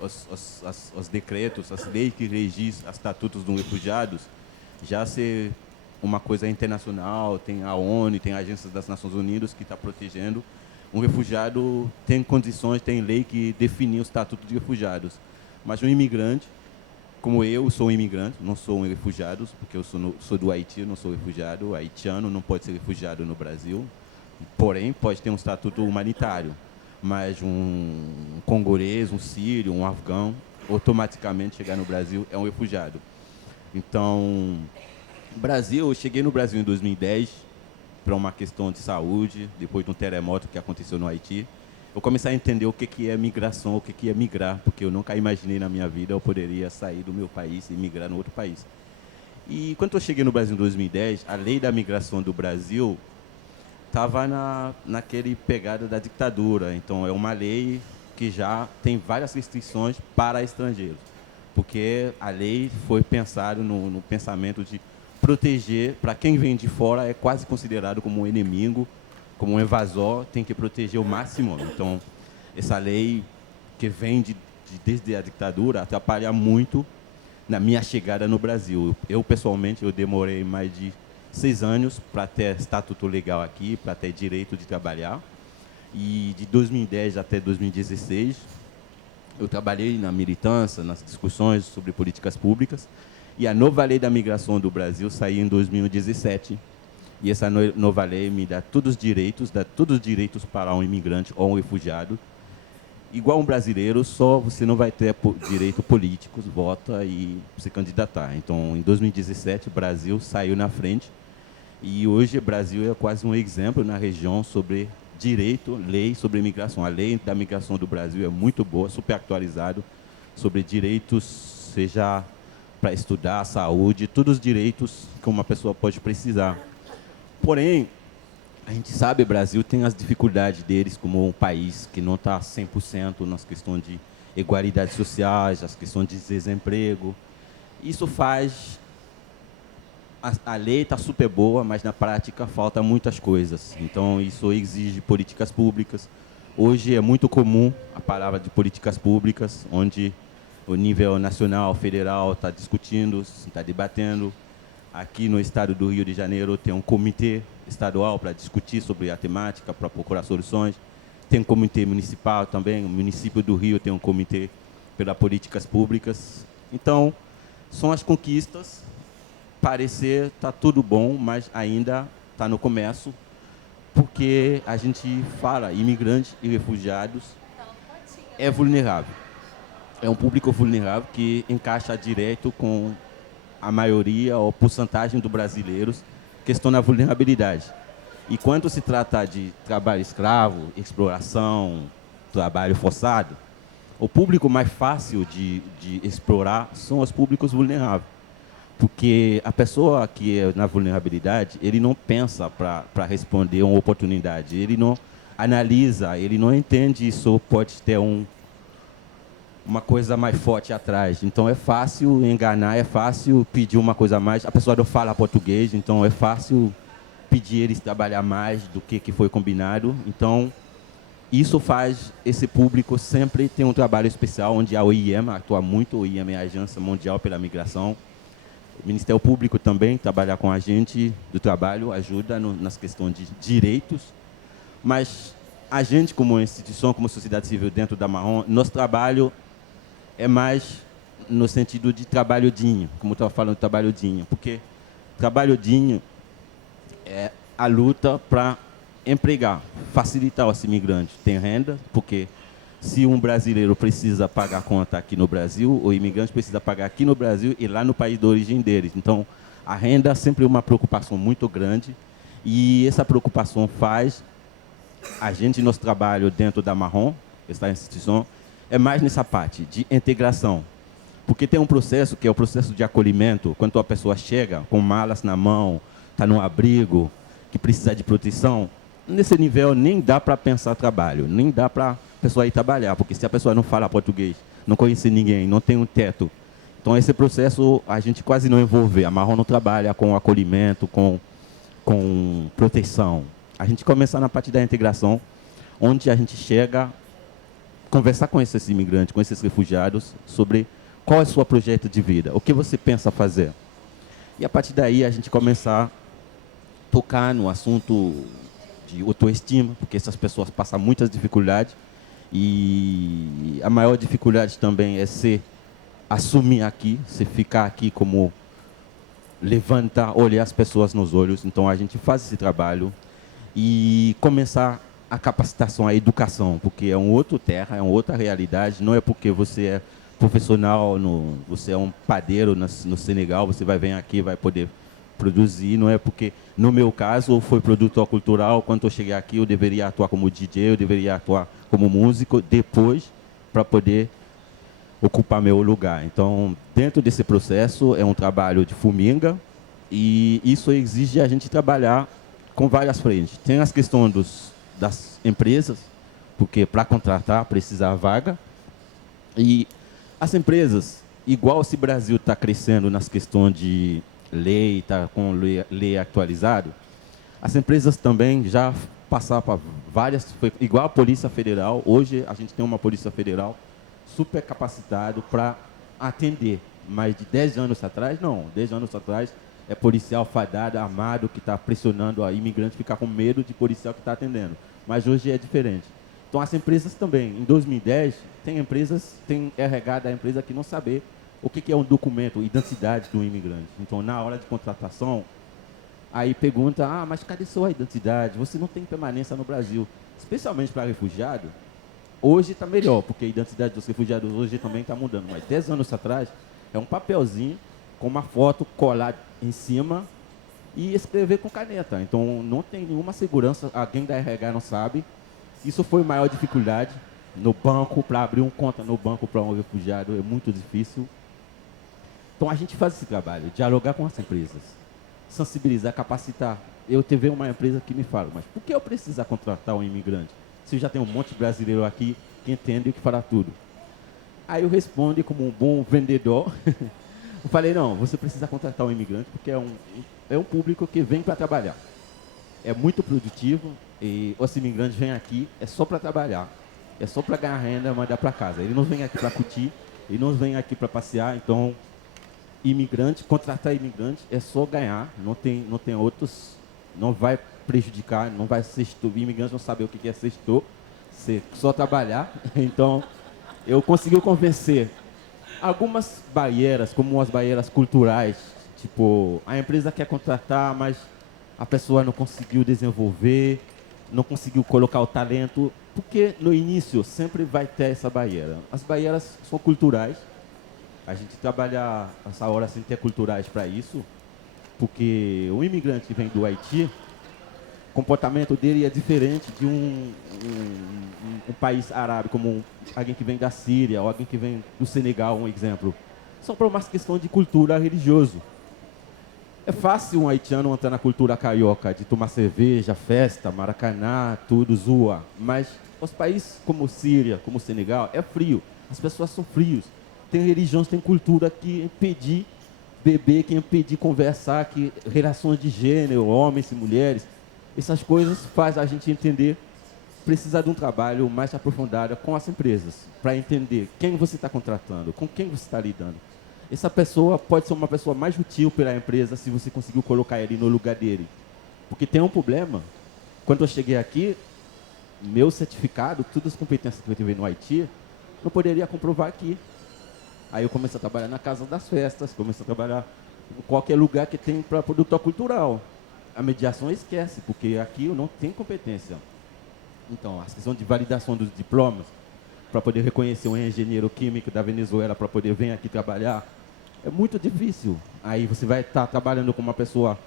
os decretos, as leis que regem os estatutos de um refugiado, já ser uma coisa internacional, tem a ONU, tem a Agência das Nações Unidas que está protegendo. Um refugiado tem condições, tem lei que define o estatuto de refugiados. Mas um imigrante, como eu sou um imigrante, não sou um refugiado, porque eu sou do Haiti, não sou refugiado. O haitiano não pode ser refugiado no Brasil. porém pode ter um estatuto humanitário, mas um congolês, um sírio, um afegão, automaticamente chegar no Brasil é um refugiado. Então, Brasil, eu cheguei no Brasil em 2010 para uma questão de saúde, depois de um terremoto que aconteceu no Haiti. Eu comecei a entender o que é migração, o que é migrar, porque eu nunca imaginei na minha vida eu poderia sair do meu país e migrar no outro país. E quando eu cheguei no Brasil em 2010, a lei da migração do Brasil estava naquele pegada da ditadura. Então, é uma lei que já tem várias restrições para estrangeiros, porque a lei foi pensada no pensamento de proteger, para quem vem de fora, é quase considerado como um inimigo, como um invasor, tem que proteger o máximo. Então, essa lei que vem desde a ditadura atrapalha muito na minha chegada no Brasil. Eu, pessoalmente, eu demorei mais de 6 anos para ter estatuto legal aqui, para ter direito de trabalhar. E de 2010 até 2016, eu trabalhei na militância, nas discussões sobre políticas públicas. E a nova lei da migração do Brasil saiu em 2017. E essa nova lei me dá todos os direitos para um imigrante ou um refugiado. Igual um brasileiro, só você não vai ter direito políticos, vota e se candidatar. Então, em 2017, o Brasil saiu na frente. E hoje o Brasil é quase um exemplo na região sobre direito, lei sobre imigração. A lei da migração do Brasil é muito boa, super atualizado, sobre direitos, seja para estudar, saúde, todos os direitos que uma pessoa pode precisar. Porém, a gente sabe que o Brasil tem as dificuldades deles como um país que não está 100% nas questões de igualdade sociais, as questões de desemprego. Isso faz... A lei está super boa, mas na prática falta muitas coisas. Então, isso exige políticas públicas. Hoje é muito comum a palavra de políticas públicas, onde o nível nacional, federal está discutindo, está debatendo. Aqui no estado do Rio de Janeiro tem um comitê estadual para discutir sobre a temática, para procurar soluções. Tem um comitê municipal também, o município do Rio tem um comitê pelas políticas públicas. Então, são as conquistas. Parecer está tudo bom, mas ainda está no começo, porque a gente fala imigrantes e refugiados é vulnerável. É um público vulnerável que encaixa direto com a maioria ou porcentagem dos brasileiros que estão na vulnerabilidade. E quando se trata de trabalho escravo, exploração, trabalho forçado, o público mais fácil de explorar são os públicos vulneráveis. Porque a pessoa que é na vulnerabilidade, ele não pensa para responder uma oportunidade, ele não analisa, ele não entende isso pode ter uma coisa mais forte atrás. Então é fácil enganar, é fácil pedir uma coisa a mais. A pessoa não fala português, então é fácil pedir eles trabalhar mais do que foi combinado. Então isso faz esse público sempre ter um trabalho especial, onde a OIM atua muito. A OIM é a Agência Mundial pela Migração. O Ministério Público também trabalha com a gente do trabalho, ajuda nas questões de direitos, mas a gente, como instituição, como sociedade civil dentro da Marrom, nosso trabalho é mais no sentido de trabalho digno, como eu estava falando, trabalho digno, porque trabalho digno é a luta para empregar, facilitar os imigrantes, ter renda, porque se um brasileiro precisa pagar conta aqui no Brasil, o imigrante precisa pagar aqui no Brasil e lá no país de origem deles. Então, a renda é sempre uma preocupação muito grande e essa preocupação faz a gente, nosso trabalho dentro da Marrom, essa instituição, é mais nessa parte de integração. Porque tem um processo que é o processo de acolhimento, quando a pessoa chega com malas na mão, está num abrigo, que precisa de proteção, nesse nível nem dá para pensar trabalho, nem dá para a pessoa ir trabalhar, porque se a pessoa não fala português, não conhece ninguém, não tem um teto. Então, esse processo a gente quase não envolve. A Marrom não trabalha com acolhimento, com proteção. A gente começa na parte da integração, onde a gente chega a conversar com esses imigrantes, com esses refugiados, sobre qual é o seu projeto de vida, o que você pensa fazer. E a partir daí a gente começa a tocar no assunto de autoestima, porque essas pessoas passam muitas dificuldades e a maior dificuldade também é se assumir aqui, se ficar aqui como levantar, olhar as pessoas nos olhos. Então a gente faz esse trabalho e começar a capacitação, a educação, porque é um outro terra, é uma outra realidade. Não é porque você é profissional, você é um padeiro no Senegal, você vai vir aqui, vai poder produzir. Não é porque, no meu caso, foi produtor cultural. Quando eu cheguei aqui, eu deveria atuar como DJ, eu deveria atuar como músico depois para poder ocupar meu lugar. Então, dentro desse processo, é um trabalho de formiga e isso exige a gente trabalhar com várias frentes. Tem as questões das empresas, porque para contratar precisa vaga. E as empresas, igual se o Brasil está crescendo nas questões de lei, está com lei atualizada, as empresas também já passaram para várias, igual a Polícia Federal. Hoje a gente tem uma Polícia Federal super capacitado para atender. Mas de 10 anos atrás, não. 10 anos atrás é policial fadado, armado, que está pressionando a imigrante ficar com medo de policial que está atendendo. Mas hoje é diferente. Então as empresas também. Em 2010, tem empresas, tem RH da empresa que não saber o que é um documento, identidade do imigrante. Então, na hora de contratação, aí pergunta, mas cadê sua identidade? Você não tem permanência no Brasil. Especialmente para refugiado, hoje está melhor, porque a identidade dos refugiados hoje também está mudando. Mas 10 anos atrás, é um papelzinho com uma foto colada em cima e escrever com caneta. Então, não tem nenhuma segurança, alguém da RH não sabe. Isso foi a maior dificuldade no banco, para abrir uma conta no banco para um refugiado, é muito difícil. Então, a gente faz esse trabalho, dialogar com as empresas, sensibilizar, capacitar. Eu tive uma empresa que me fala, mas por que eu preciso contratar um imigrante? Se eu já tenho um monte de brasileiro aqui que entende e que fará tudo. Aí eu respondo como um bom vendedor. Eu falei, não, você precisa contratar um imigrante porque é um público que vem para trabalhar. É muito produtivo e os imigrantes vêm aqui é só para trabalhar. É só para ganhar renda e mandar para casa. Ele não vem aqui para curtir, ele não vem aqui para passear. Então, contratar imigrante é só ganhar, não tem outros, não vai prejudicar, não vai ser gestor. Imigrante não sabe o que é ser gestor, só trabalhar. Então, eu consegui convencer algumas barreiras, como as barreiras culturais, tipo, a empresa quer contratar, mas a pessoa não conseguiu desenvolver, não conseguiu colocar o talento, porque no início sempre vai ter essa barreira. As barreiras são culturais, a gente trabalha essa hora sem ter culturais para isso, porque o imigrante que vem do Haiti, o comportamento dele é diferente de um país árabe, como alguém que vem da Síria, ou alguém que vem do Senegal, um exemplo. São por uma questão de cultura religiosa. É fácil um haitiano entrar na cultura carioca, de tomar cerveja, festa, maracanã, tudo, zoa. Mas os países como Síria, como Senegal, é frio. As pessoas são frios. Tem religiões, tem cultura que impedir beber, que impedir conversar, que relações de gênero, homens e mulheres, essas coisas fazem a gente entender, precisar de um trabalho mais aprofundado com as empresas, para entender quem você está contratando, com quem você está lidando. Essa pessoa pode ser uma pessoa mais útil para a empresa se você conseguiu colocar ele no lugar dele. Porque tem um problema. Quando eu cheguei aqui, meu certificado, todas as competências que eu tive no Haiti, não poderia comprovar aqui. Aí eu comecei a trabalhar na casa das festas, comecei a trabalhar em qualquer lugar que tem para produtor cultural. A mediação esquece, porque aqui eu não tenho competência. Então, a questão de validação dos diplomas, para poder reconhecer um engenheiro químico da Venezuela, para poder vir aqui trabalhar, é muito difícil. Aí você vai estar trabalhando com uma pessoa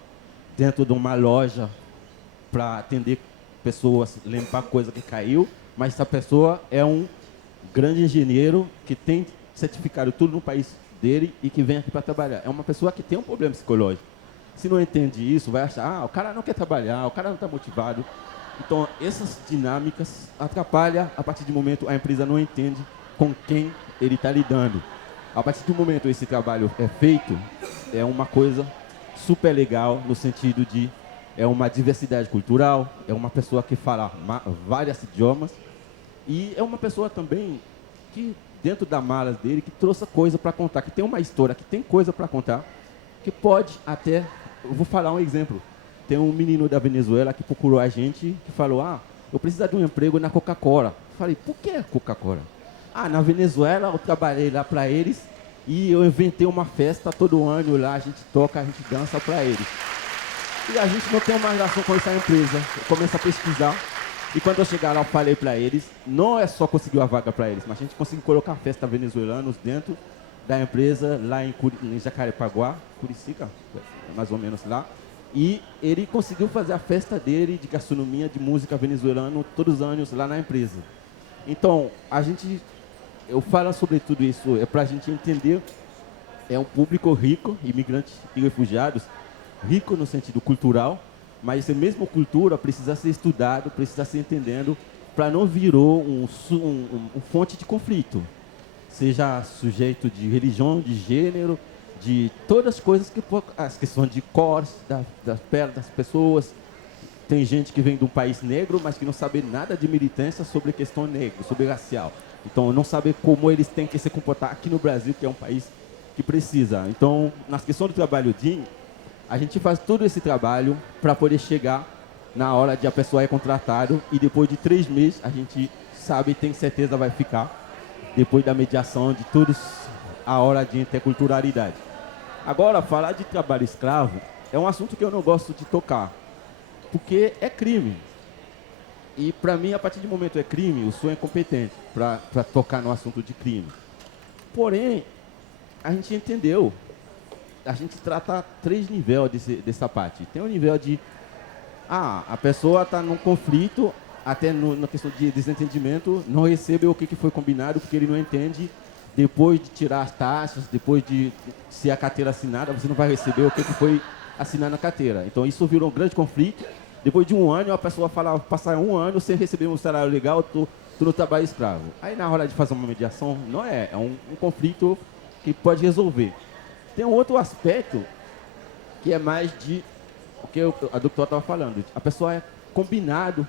dentro de uma loja para atender pessoas, limpar coisa que caiu, mas essa pessoa é um grande engenheiro que tem certificado tudo no país dele e que vem aqui para trabalhar. É uma pessoa que tem um problema psicológico. Se não entende isso, vai achar, o cara não quer trabalhar, o cara não está motivado. Então, essas dinâmicas atrapalham a partir do momento a empresa não entende com quem ele está lidando. A partir do momento esse trabalho é feito, é uma coisa super legal no sentido de é uma diversidade cultural, é uma pessoa que fala vários idiomas e é uma pessoa também que dentro da mala dele que trouxe coisa para contar, que tem uma história, que tem coisa para contar, que pode até, eu vou falar um exemplo. Tem um menino da Venezuela que procurou a gente, que falou, eu preciso de um emprego na Coca-Cola. Falei, por que Coca-Cola? Na Venezuela eu trabalhei lá para eles e eu inventei uma festa todo ano lá, a gente toca, a gente dança para eles. E a gente não tem uma relação com essa empresa. Eu começo a pesquisar. E quando eu chegar lá, eu falei para eles, não é só conseguir a vaga para eles, mas a gente conseguiu colocar festa venezuelanos dentro da empresa, lá em Jacarepaguá, Curicica, mais ou menos lá. E ele conseguiu fazer a festa dele de gastronomia, de música venezuelana, todos os anos lá na empresa. Então, eu falo sobre tudo isso, é para a gente entender, é um público rico, imigrantes e refugiados, rico no sentido cultural, mas essa mesma cultura precisa ser estudado, precisa ser entendendo, para não virou um fonte de conflito, seja sujeito de religião, de gênero, de todas as coisas as questões de cores, da pele das pessoas. Tem gente que vem de um país negro, mas que não sabe nada de militância sobre questão negra, sobre racial. Então, não sabe como eles têm que se comportar aqui no Brasil, que é um país que precisa. Então, nas questões do trabalho DIN, a gente faz todo esse trabalho para poder chegar na hora de a pessoa é contratada e depois de 3 meses a gente sabe, tem certeza vai ficar, depois da mediação de todos a hora de interculturalidade. Agora, falar de trabalho escravo é um assunto que eu não gosto de tocar, porque é crime. E para mim, a partir do momento é crime, o senhor é competente para tocar no assunto de crime. Porém, a gente entendeu, a gente trata 3 níveis dessa parte. Tem o nível de, a pessoa está num conflito, até na questão de desentendimento, não recebe o que foi combinado, porque ele não entende. Depois de tirar as taxas, depois de ser a carteira assinada, você não vai receber o que foi assinado na carteira. Então isso virou um grande conflito. Depois de 1 ano, a pessoa fala, passar 1 ano sem receber um salário legal, tô no trabalho escravo. Aí na hora de fazer uma mediação, não é um conflito que pode resolver. Tem um outro aspecto que é mais de o que a doutora estava falando. A pessoa é combinado.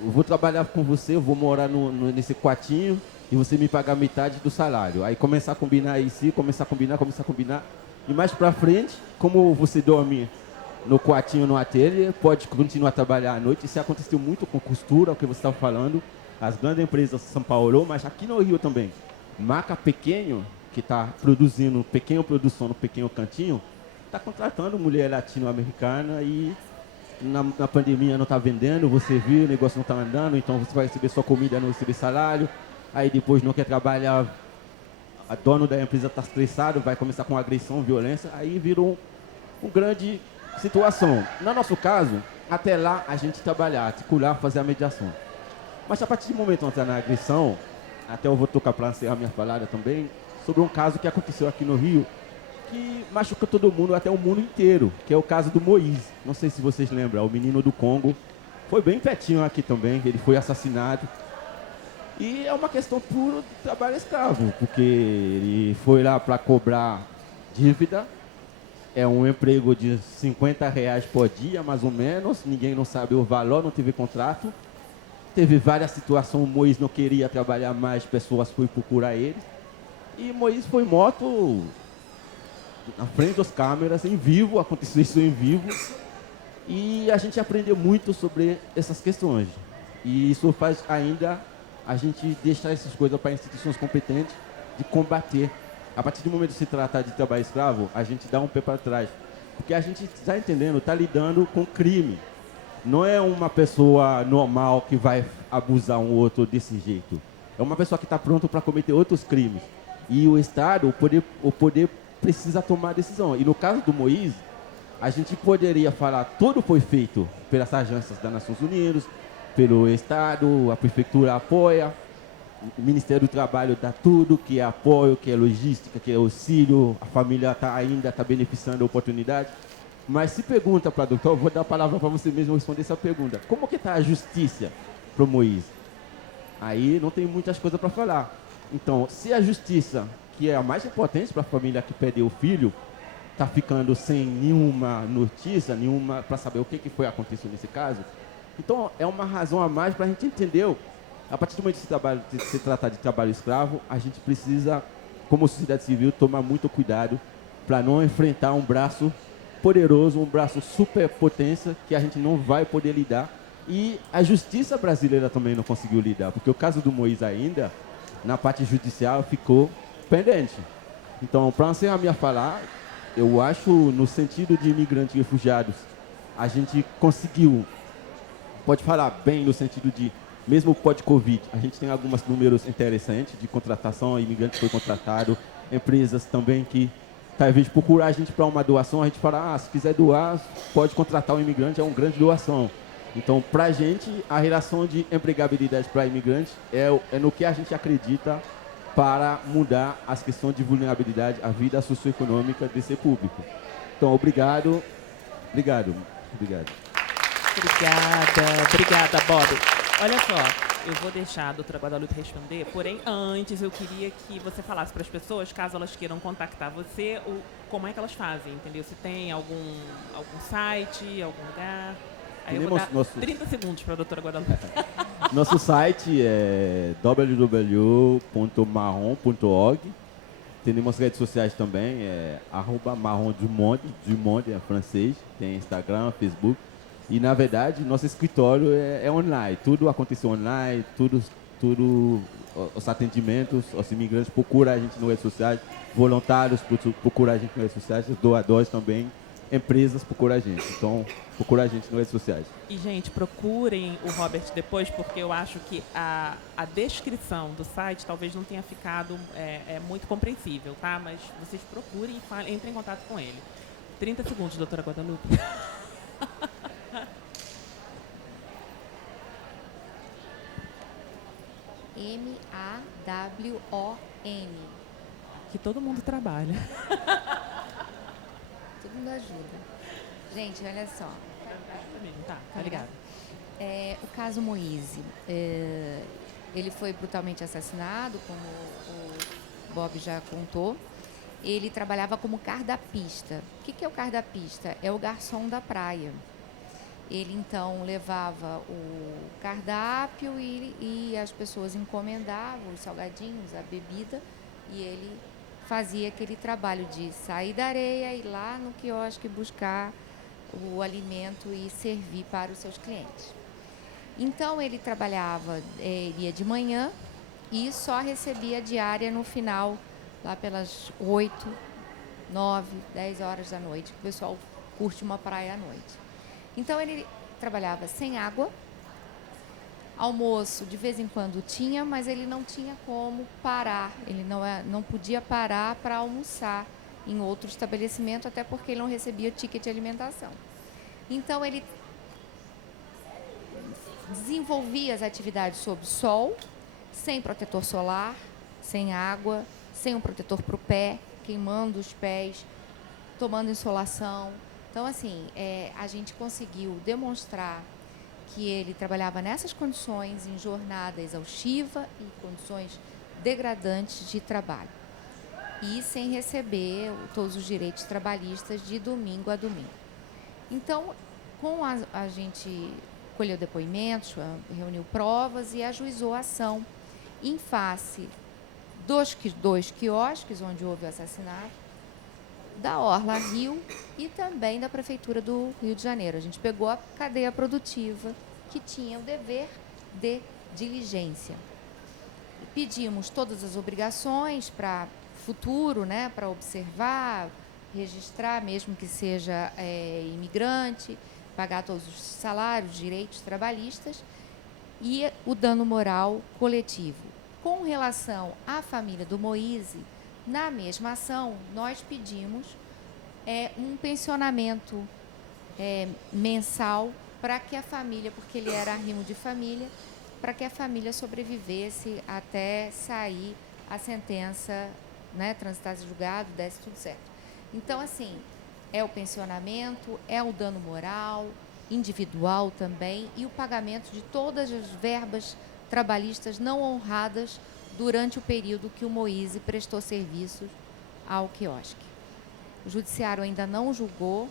Eu vou trabalhar com você, eu vou morar nesse quartinho e você me pagar metade do salário. Aí começar a combinar isso, começar a combinar. E mais para frente, como você dorme no quartinho, no ateliê, pode continuar a trabalhar à noite. Isso aconteceu muito com costura, o que você estava falando. As grandes empresas de São Paulo, mas aqui no Rio também. Marca pequeno, que está produzindo pequena produção no pequeno cantinho, está contratando mulher latino-americana e na pandemia não está vendendo, você viu, o negócio não está andando, então você vai receber sua comida, não receber salário, aí depois não quer trabalhar, a dona da empresa está estressado, vai começar com agressão, violência, aí virou uma grande situação. No nosso caso, até lá a gente trabalhar, articular, fazer a mediação. Mas a partir do momento que está na agressão, até eu vou tocar para encerrar minha falada também, sobre um caso que aconteceu aqui no Rio, que machucou todo mundo, até o mundo inteiro, que é o caso do Moïse. Não sei se vocês lembram, o menino do Congo. Foi bem pertinho aqui também, ele foi assassinado. E é uma questão pura de trabalho escravo, porque ele foi lá para cobrar dívida. É um emprego de R$ 50 por dia, mais ou menos. Ninguém não sabe o valor, não teve contrato. Teve várias situações, o Moïse não queria trabalhar mais, pessoas foram procurar ele. E Moïse foi morto na frente das câmeras, em vivo, aconteceu isso em vivo. E a gente aprendeu muito sobre essas questões. E isso faz ainda a gente deixar essas coisas para instituições competentes de combater. A partir do momento que se trata de trabalho escravo, a gente dá um pé para trás. Porque a gente está entendendo, está lidando com crime. Não é uma pessoa normal que vai abusar um outro desse jeito. É uma pessoa que está pronta para cometer outros crimes. E o Estado, o poder precisa tomar decisão. E no caso do Moïse, a gente poderia falar, tudo foi feito pelas agências das Nações Unidas, pelo Estado, a Prefeitura apoia, o Ministério do Trabalho dá tudo, que é apoio, que é logística, que é auxílio, a família ainda está beneficiando da oportunidade. Mas se pergunta para o doutor, vou dar a palavra para você mesmo responder essa pergunta. Como que está a justiça para o Moïse? Aí não tem muitas coisas para falar. Então, se a justiça, que é a mais importante para a família que perdeu o filho, está ficando sem nenhuma notícia, nenhuma para saber o que foi acontecido nesse caso, então é uma razão a mais para a gente entender, a partir do momento de se tratar de trabalho escravo, a gente precisa, como sociedade civil, tomar muito cuidado para não enfrentar um braço poderoso, um braço superpotência que a gente não vai poder lidar. E a justiça brasileira também não conseguiu lidar, porque o caso do Moïse ainda, na parte judicial, ficou pendente. Então, para encerrar minha fala, eu acho, no sentido de imigrantes e refugiados a gente conseguiu, pode falar bem no sentido de, mesmo pós-Covid, a gente tem alguns números interessantes de contratação, imigrante foi contratado, empresas também que, talvez, procurar a gente para uma doação, a gente fala, se quiser doar, pode contratar um imigrante, é uma grande doação. Então, para a gente, a relação de empregabilidade para imigrantes é no que a gente acredita para mudar as questões de vulnerabilidade, a vida socioeconômica desse público. Então, obrigado. Obrigado. Obrigada, Bob. Olha só, eu vou deixar a doutora Guadalupe responder, porém, antes eu queria que você falasse para as pessoas, caso elas queiram contactar você, como é que elas fazem, entendeu? Se tem algum site, algum lugar. Aí eu vou dar 30 segundos para a doutora Guadalupe. Nosso site é www.marron.org. Temos redes sociais também, @marron_du_monde, Dumont é francês, tem Instagram, Facebook. E, na verdade, nosso escritório é online, tudo acontece online, tudo os atendimentos, os imigrantes procuram a gente nas redes sociais, voluntários procuram a gente nas redes sociais, os doadores também, empresas procuram a gente. Então, procura a gente nas redes sociais. E, gente, procurem o Robert depois, porque eu acho que a descrição do site talvez não tenha ficado muito compreensível, tá? Mas vocês procurem e entrem em contato com ele. 30 segundos, doutora Guadalupe. MAWON. Que todo mundo trabalha. Todo mundo ajuda. Gente, olha só. Tá ligado. O caso Moise. Ele foi brutalmente assassinado, como o Bob já contou. Ele trabalhava como cardapista. O que é o cardapista? É o garçom da praia. Ele, então, levava o cardápio e as pessoas encomendavam os salgadinhos, a bebida, e ele fazia aquele trabalho de sair da areia, ir lá no quiosque buscar o alimento e servir para os seus clientes. Então, ele trabalhava, ia de manhã e só recebia a diária no final, lá pelas 8, 9, 10 horas da noite, que o pessoal curte uma praia à noite. Então, ele trabalhava sem água, almoço de vez em quando tinha, mas ele não tinha como parar, ele não podia parar para almoçar em outro estabelecimento, até porque ele não recebia ticket de alimentação. Então, ele desenvolvia as atividades sob sol, sem protetor solar, sem água, sem um protetor para o pé, queimando os pés, tomando insolação. Então, assim, a gente conseguiu demonstrar que ele trabalhava nessas condições, em jornada exaustiva e condições degradantes de trabalho. E sem receber todos os direitos trabalhistas de domingo a domingo. Então, a gente colheu depoimentos, reuniu provas e ajuizou a ação em face dos dois quiosques onde houve o assassinato, da Orla Rio e também da Prefeitura do Rio de Janeiro. A gente pegou a cadeia produtiva que tinha o dever de diligência. Pedimos todas as obrigações para futuro, né, para observar, registrar, mesmo que seja imigrante, pagar todos os salários, direitos trabalhistas e o dano moral coletivo. Com relação à família do Moise, na mesma ação, nós pedimos um pensionamento mensal para que a família, porque ele era arrimo de família, para que a família sobrevivesse até sair a sentença, né, transitasse julgado, desse tudo certo. Então, assim, é o pensionamento, é o dano moral, individual também, e o pagamento de todas as verbas trabalhistas não honradas durante o período que o Moise prestou serviços ao quiosque. O judiciário ainda não julgou,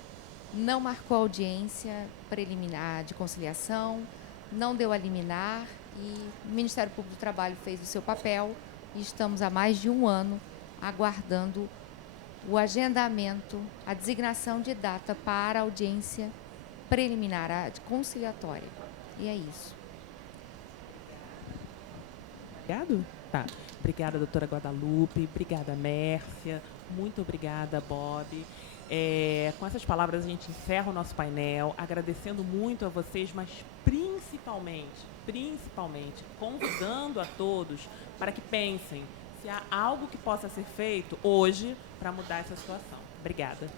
não marcou audiência preliminar de conciliação, não deu a liminar e o Ministério Público do Trabalho fez o seu papel e estamos há mais de um ano aguardando o agendamento, a designação de data para a audiência preliminar, a conciliatória. E é isso. Obrigado? Tá. Obrigada, doutora Guadalupe. Obrigada, Mércia. Muito obrigada, Bob. Com essas palavras a gente encerra o nosso painel, agradecendo muito a vocês, mas principalmente, convidando a todos para que pensem se há algo que possa ser feito hoje para mudar essa situação. Obrigada.